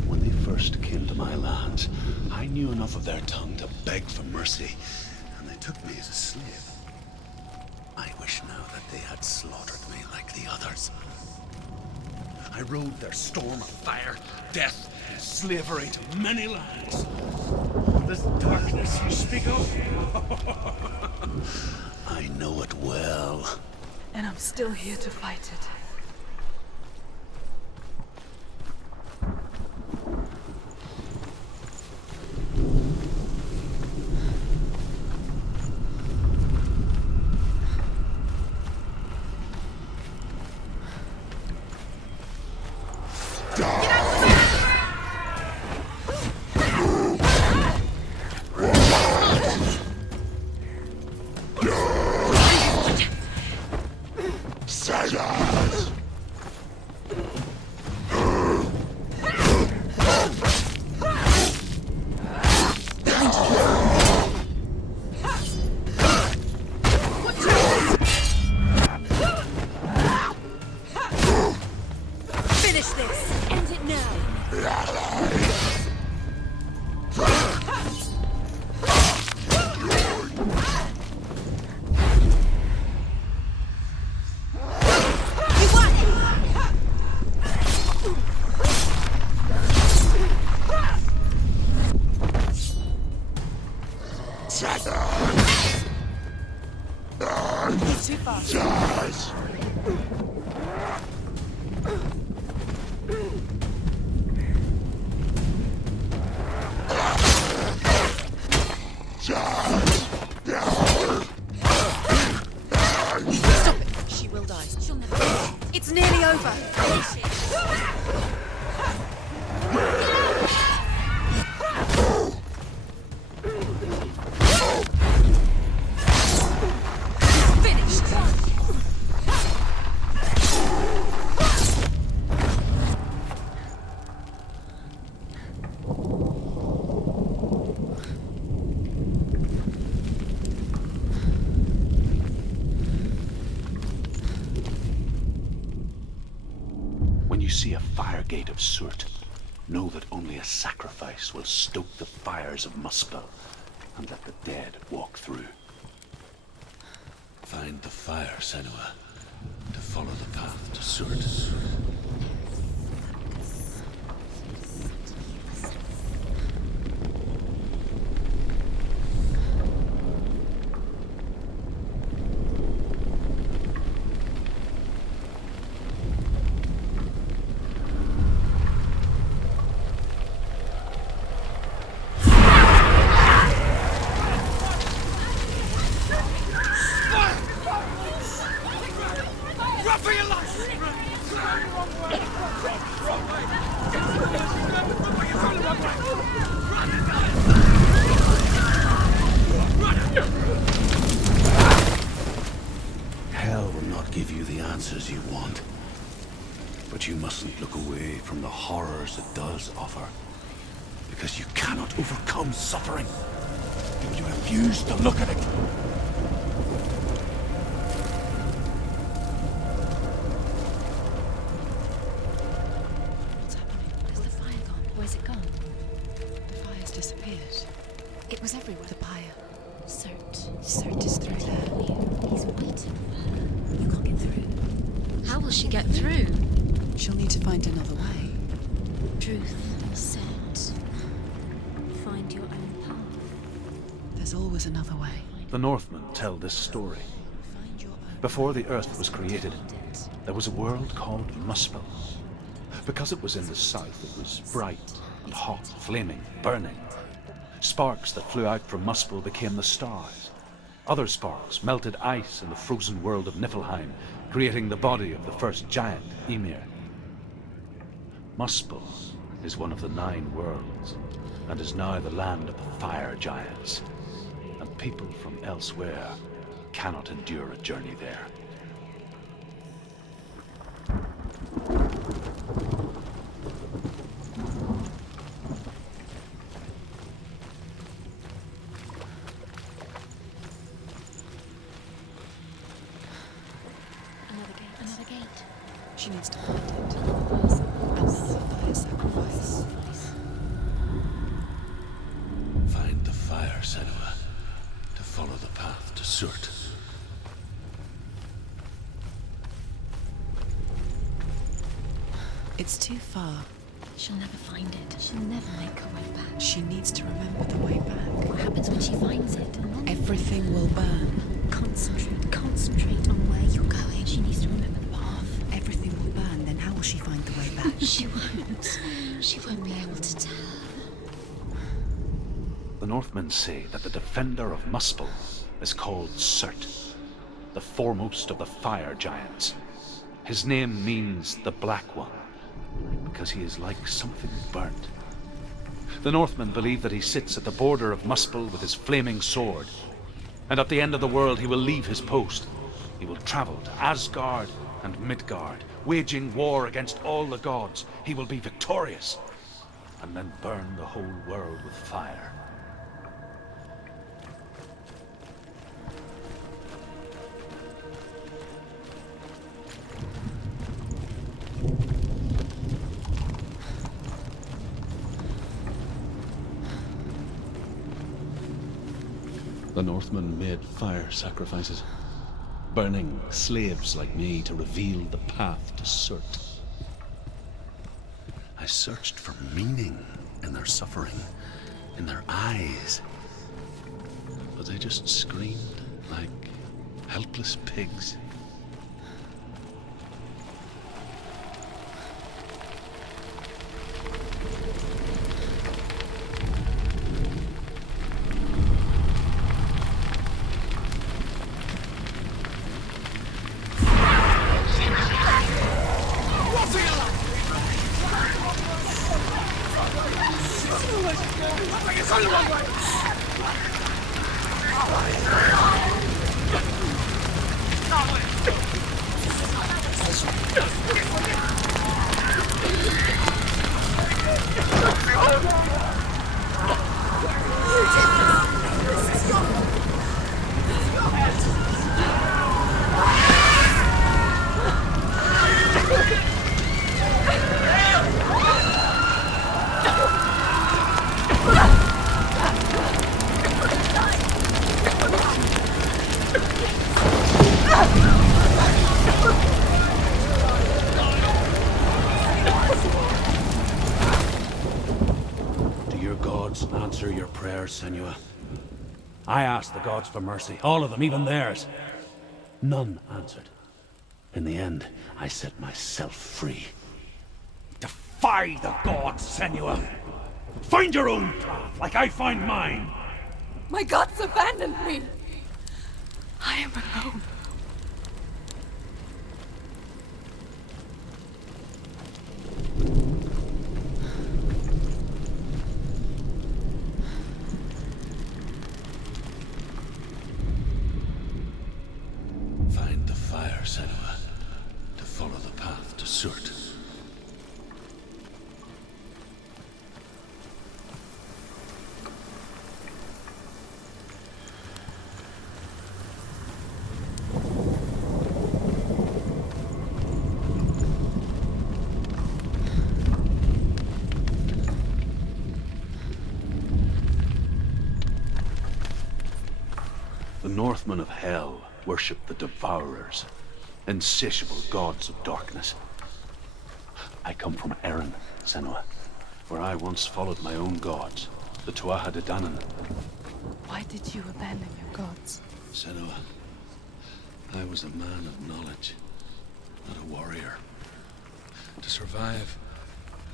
When they first came to my lands, I knew enough of their tongue to beg for mercy, and they took me as a slave. I wish now that they had slaughtered me like the others. I rode their storm of fire, death, and slavery to many lands. This darkness you speak of, I know it well. And I'm still here to fight it. When you see a fire gate of soot, know that only a sacrifice will stoke the fires of Muspel and let the dead walk through. Find the fire, Senua, to follow the path to Surt. Hell will not give you the answers you want. But you mustn't look away from the horrors it does offer. Because you cannot overcome suffering if you refuse to look at it. What's happening? Has the fire gone? Where's it gone? The fire's disappeared. It was everywhere. The pyre. Surt is through there. He's waiting for her. You can't get through. How will she get through? She'll need to find another way. Truth, Surt. Find your own path. There's always another way. The Northmen tell this story. Before the Earth was created, there was a world called Muspel. Because it was in the south, it was bright and hot, flaming, burning. Sparks that flew out from Muspel became the stars. Other sparks melted ice in the frozen world of Niflheim, creating the body of the first giant, Ymir. Muspel is one of the 9 worlds, and is now the land of the fire giants. And people from elsewhere cannot endure a journey there. Another gate. She needs to find it. Another fire sacrifice. Find the fire, Senua, to follow the path to Surt. It's too far. She'll never find it. She'll never make her way back. She needs to remember the way back. What happens when she finds it? Everything will burn. Concentrate on where you're going. She needs to remember the path. Everything will burn, then how will she find the way back? She won't. She won't be able to tell. The Northmen say that the defender of Muspel is called Surt, the foremost of the fire giants. His name means the Black One, because he is like something burnt. The Northmen believe that he sits at the border of Muspel with his flaming sword, and at the end of the world he will leave his post. He will travel to Asgard and Midgard, waging war against all the gods. He will be victorious, and then burn the whole world with fire. The Northmen made fire sacrifices, burning slaves like me to reveal the path to Surt. I searched for meaning in their suffering, in their eyes, but they just screamed like helpless pigs. Answer your prayers, Senua. I asked the gods for mercy, all of them, even theirs. None answered. In the end, I set myself free. Defy the gods, Senua! Find your own path, like I find mine! My gods abandoned me! I am alone. Find the fire, Senua, to follow the path to Surt. The Northmen of Hell worship the Devourers, insatiable gods of darkness. I come from Erin, Senua, where I once followed my own gods, the Tuatha De Danann. Why did you abandon your gods? Senua, I was a man of knowledge, not a warrior. To survive,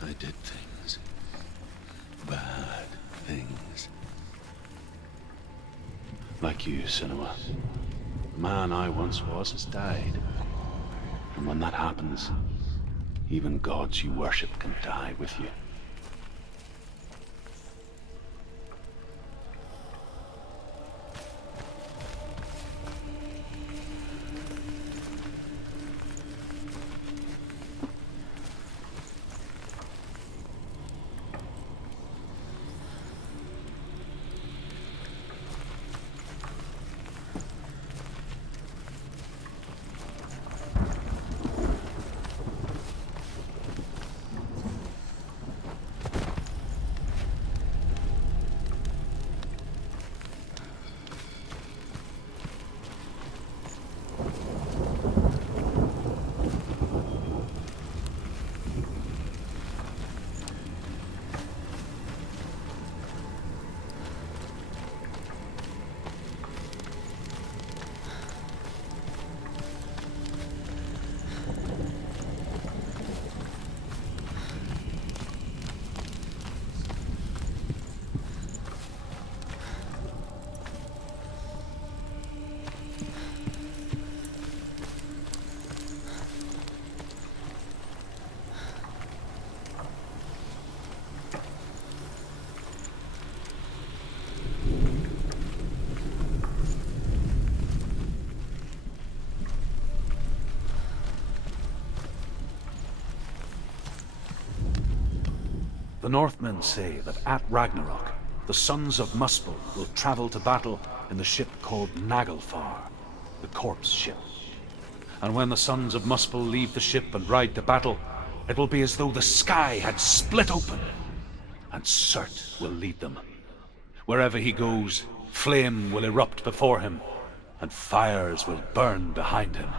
I did things. Bad things. Like you, Senua. The man I once was has died. And when that happens, even gods you worship can die with you. The Northmen say that at Ragnarok, the sons of Muspel will travel to battle in the ship called Naglfar, the corpse ship. And when the sons of Muspel leave the ship and ride to battle, it will be as though the sky had split open, and Surt will lead them. Wherever he goes, flame will erupt before him, and fires will burn behind him.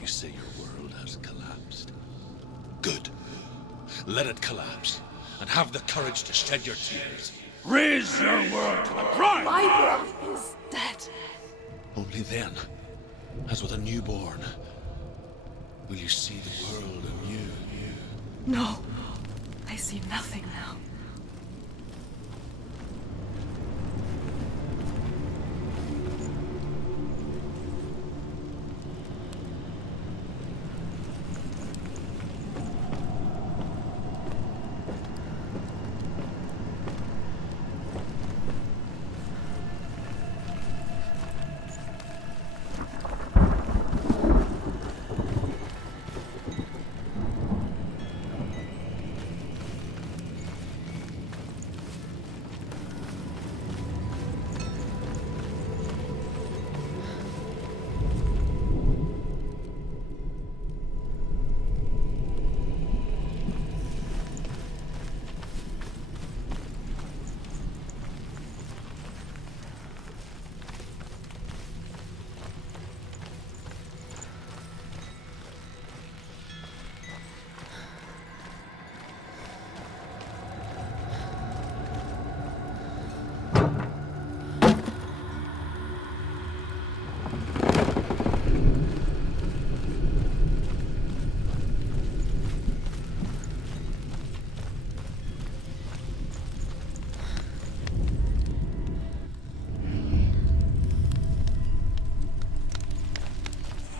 You say your world has collapsed. Good. Let it collapse, and have the courage to shed your tears. Raise your world to the ground! My world is dead. Only then, as with a newborn, will you see the world anew. No, I see nothing now.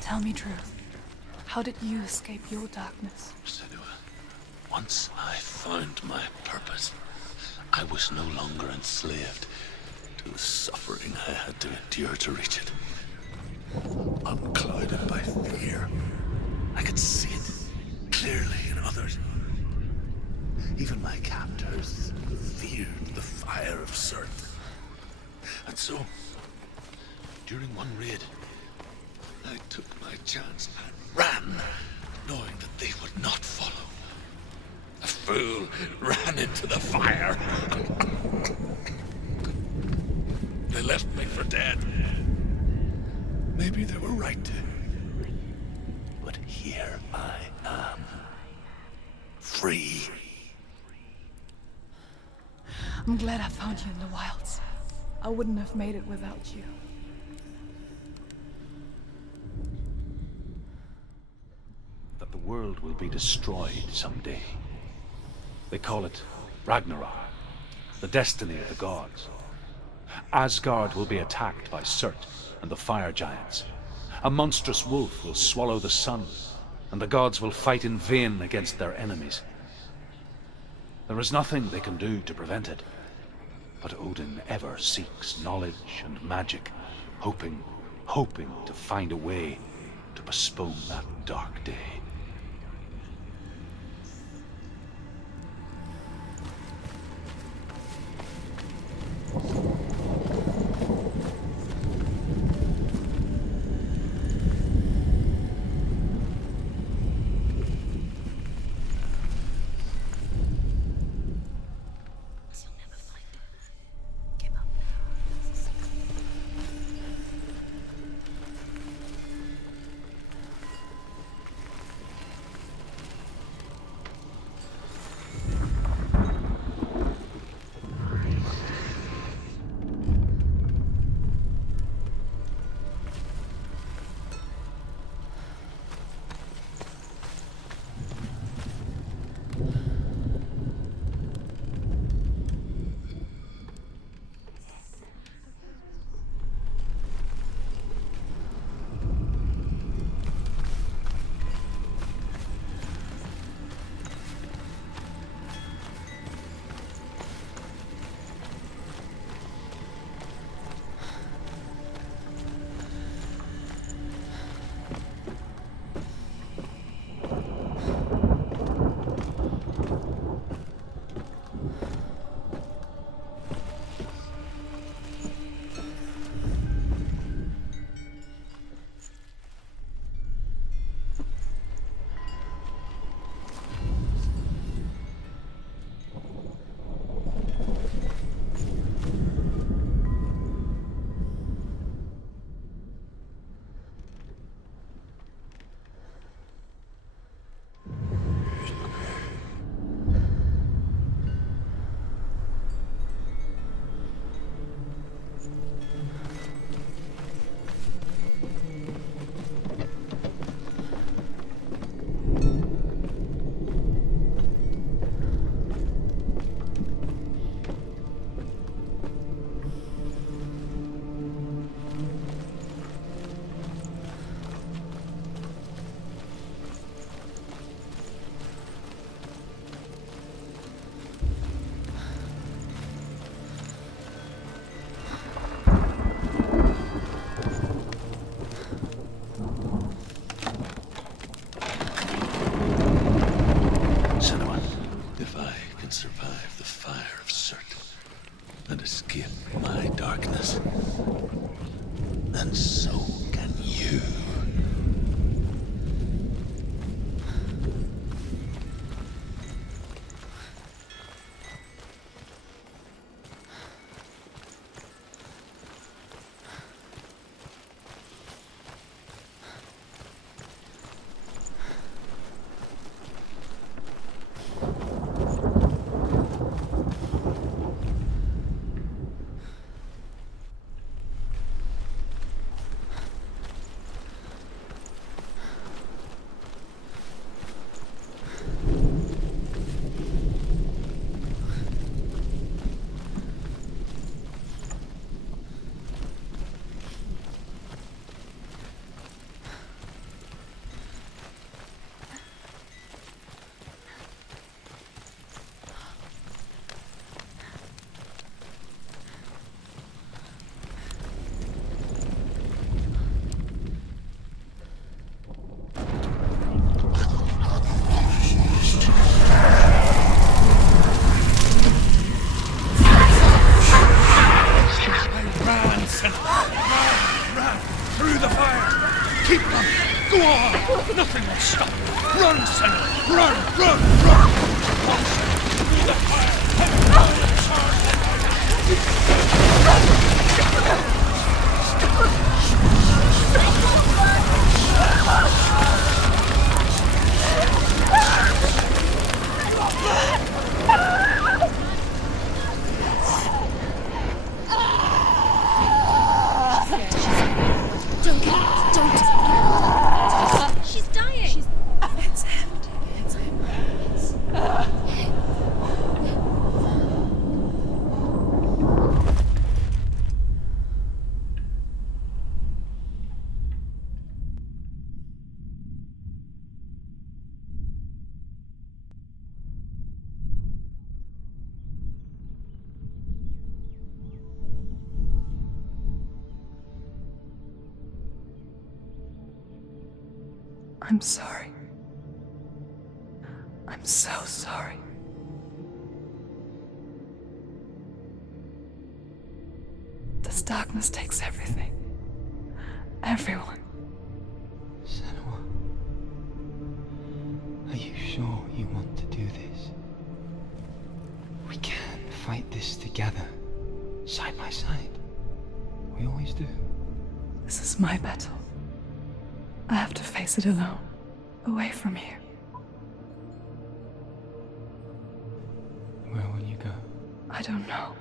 Tell me truth. How did you escape your darkness? Senua, once I found my purpose, I was no longer enslaved to the suffering I had to endure to reach it. Unclouded by fear, I could see it clearly in others. Even my captors feared the fire of Surt. And so, during one raid, I took my chance and ran, knowing that they would not follow. A fool ran into the fire. They left me for dead. Maybe they were right to. But here I am. Free. I'm glad I found you in the wilds. I wouldn't have made it without you. That the world will be destroyed someday. They call it Ragnarok, the destiny of the gods. Asgard will be attacked by Surt and the fire giants. A monstrous wolf will swallow the sun, and the gods will fight in vain against their enemies. There is nothing they can do to prevent it, but Odin ever seeks knowledge and magic, hoping to find a way to postpone that dark day. I'm sorry. I'm so sorry. This darkness takes everything. Everyone. Senua, are you sure you want to do this? We can fight this together, side by side. We always do. This is my battle. I have to face it alone, away from here. Where will you go? I don't know.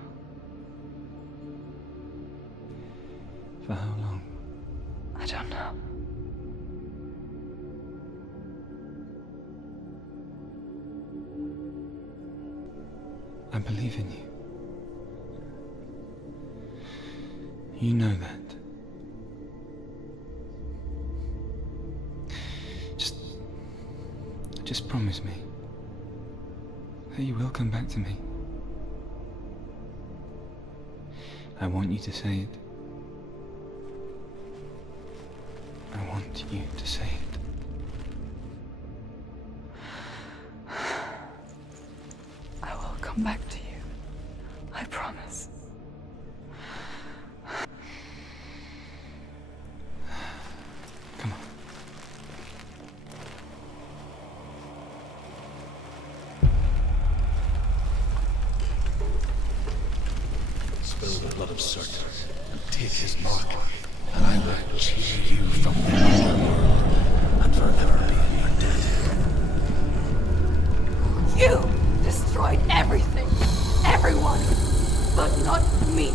For how long? I don't know. I believe in you. You know that. Just promise me that you will come back to me. I want you to say it. I want you to say it. I will come back to you. I promise. Come on. Spill the blood of Surt and take his mark, and I will cheer you from the world and forever be in your debt. You destroyed everything, everyone, but not me.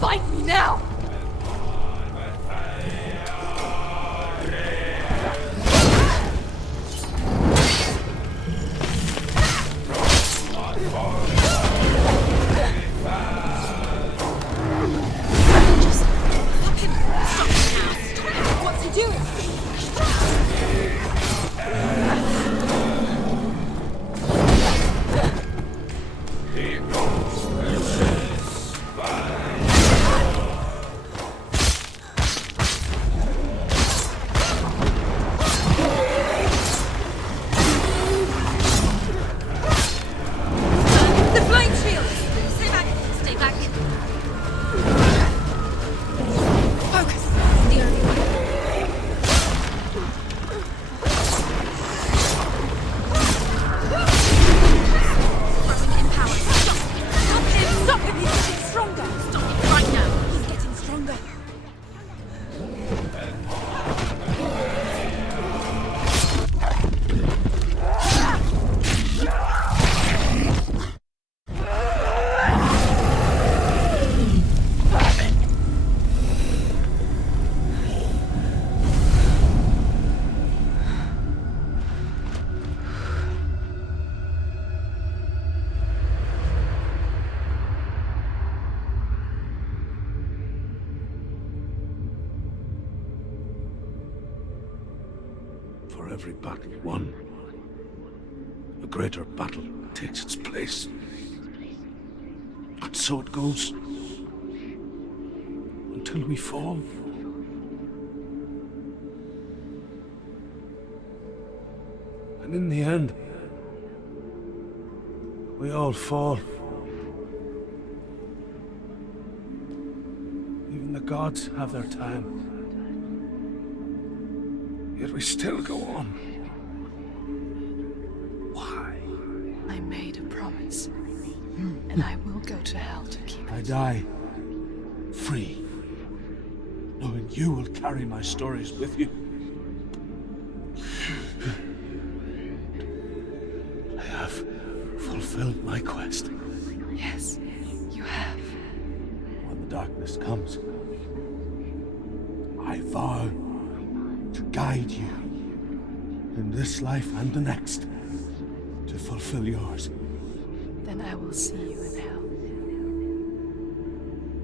Fight me now! What's he doing? The flying shield! Stay back! Stay back! Focus! The only way. Rushing in power. Stop! Stop him! Stop him! He's getting stronger! Stop him right now! He's getting stronger. For every battle won, a greater battle takes its place. And so it goes. Until we fall. And in the end, we all fall. Even the gods have their time. Yet we still go on. Why? I made a promise, and I will go to hell to keep I it. die free, knowing you will carry my stories with you. I have fulfilled my quest. Yes, you have. When the darkness comes, I vow to guide you in this life and the next to fulfill yours. Then I will see you in hell.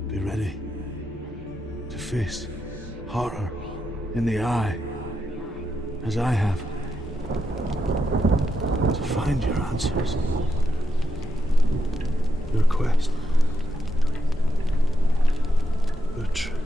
Be ready to face horror in the eye, as I have, to find your answers, your quest, your truth.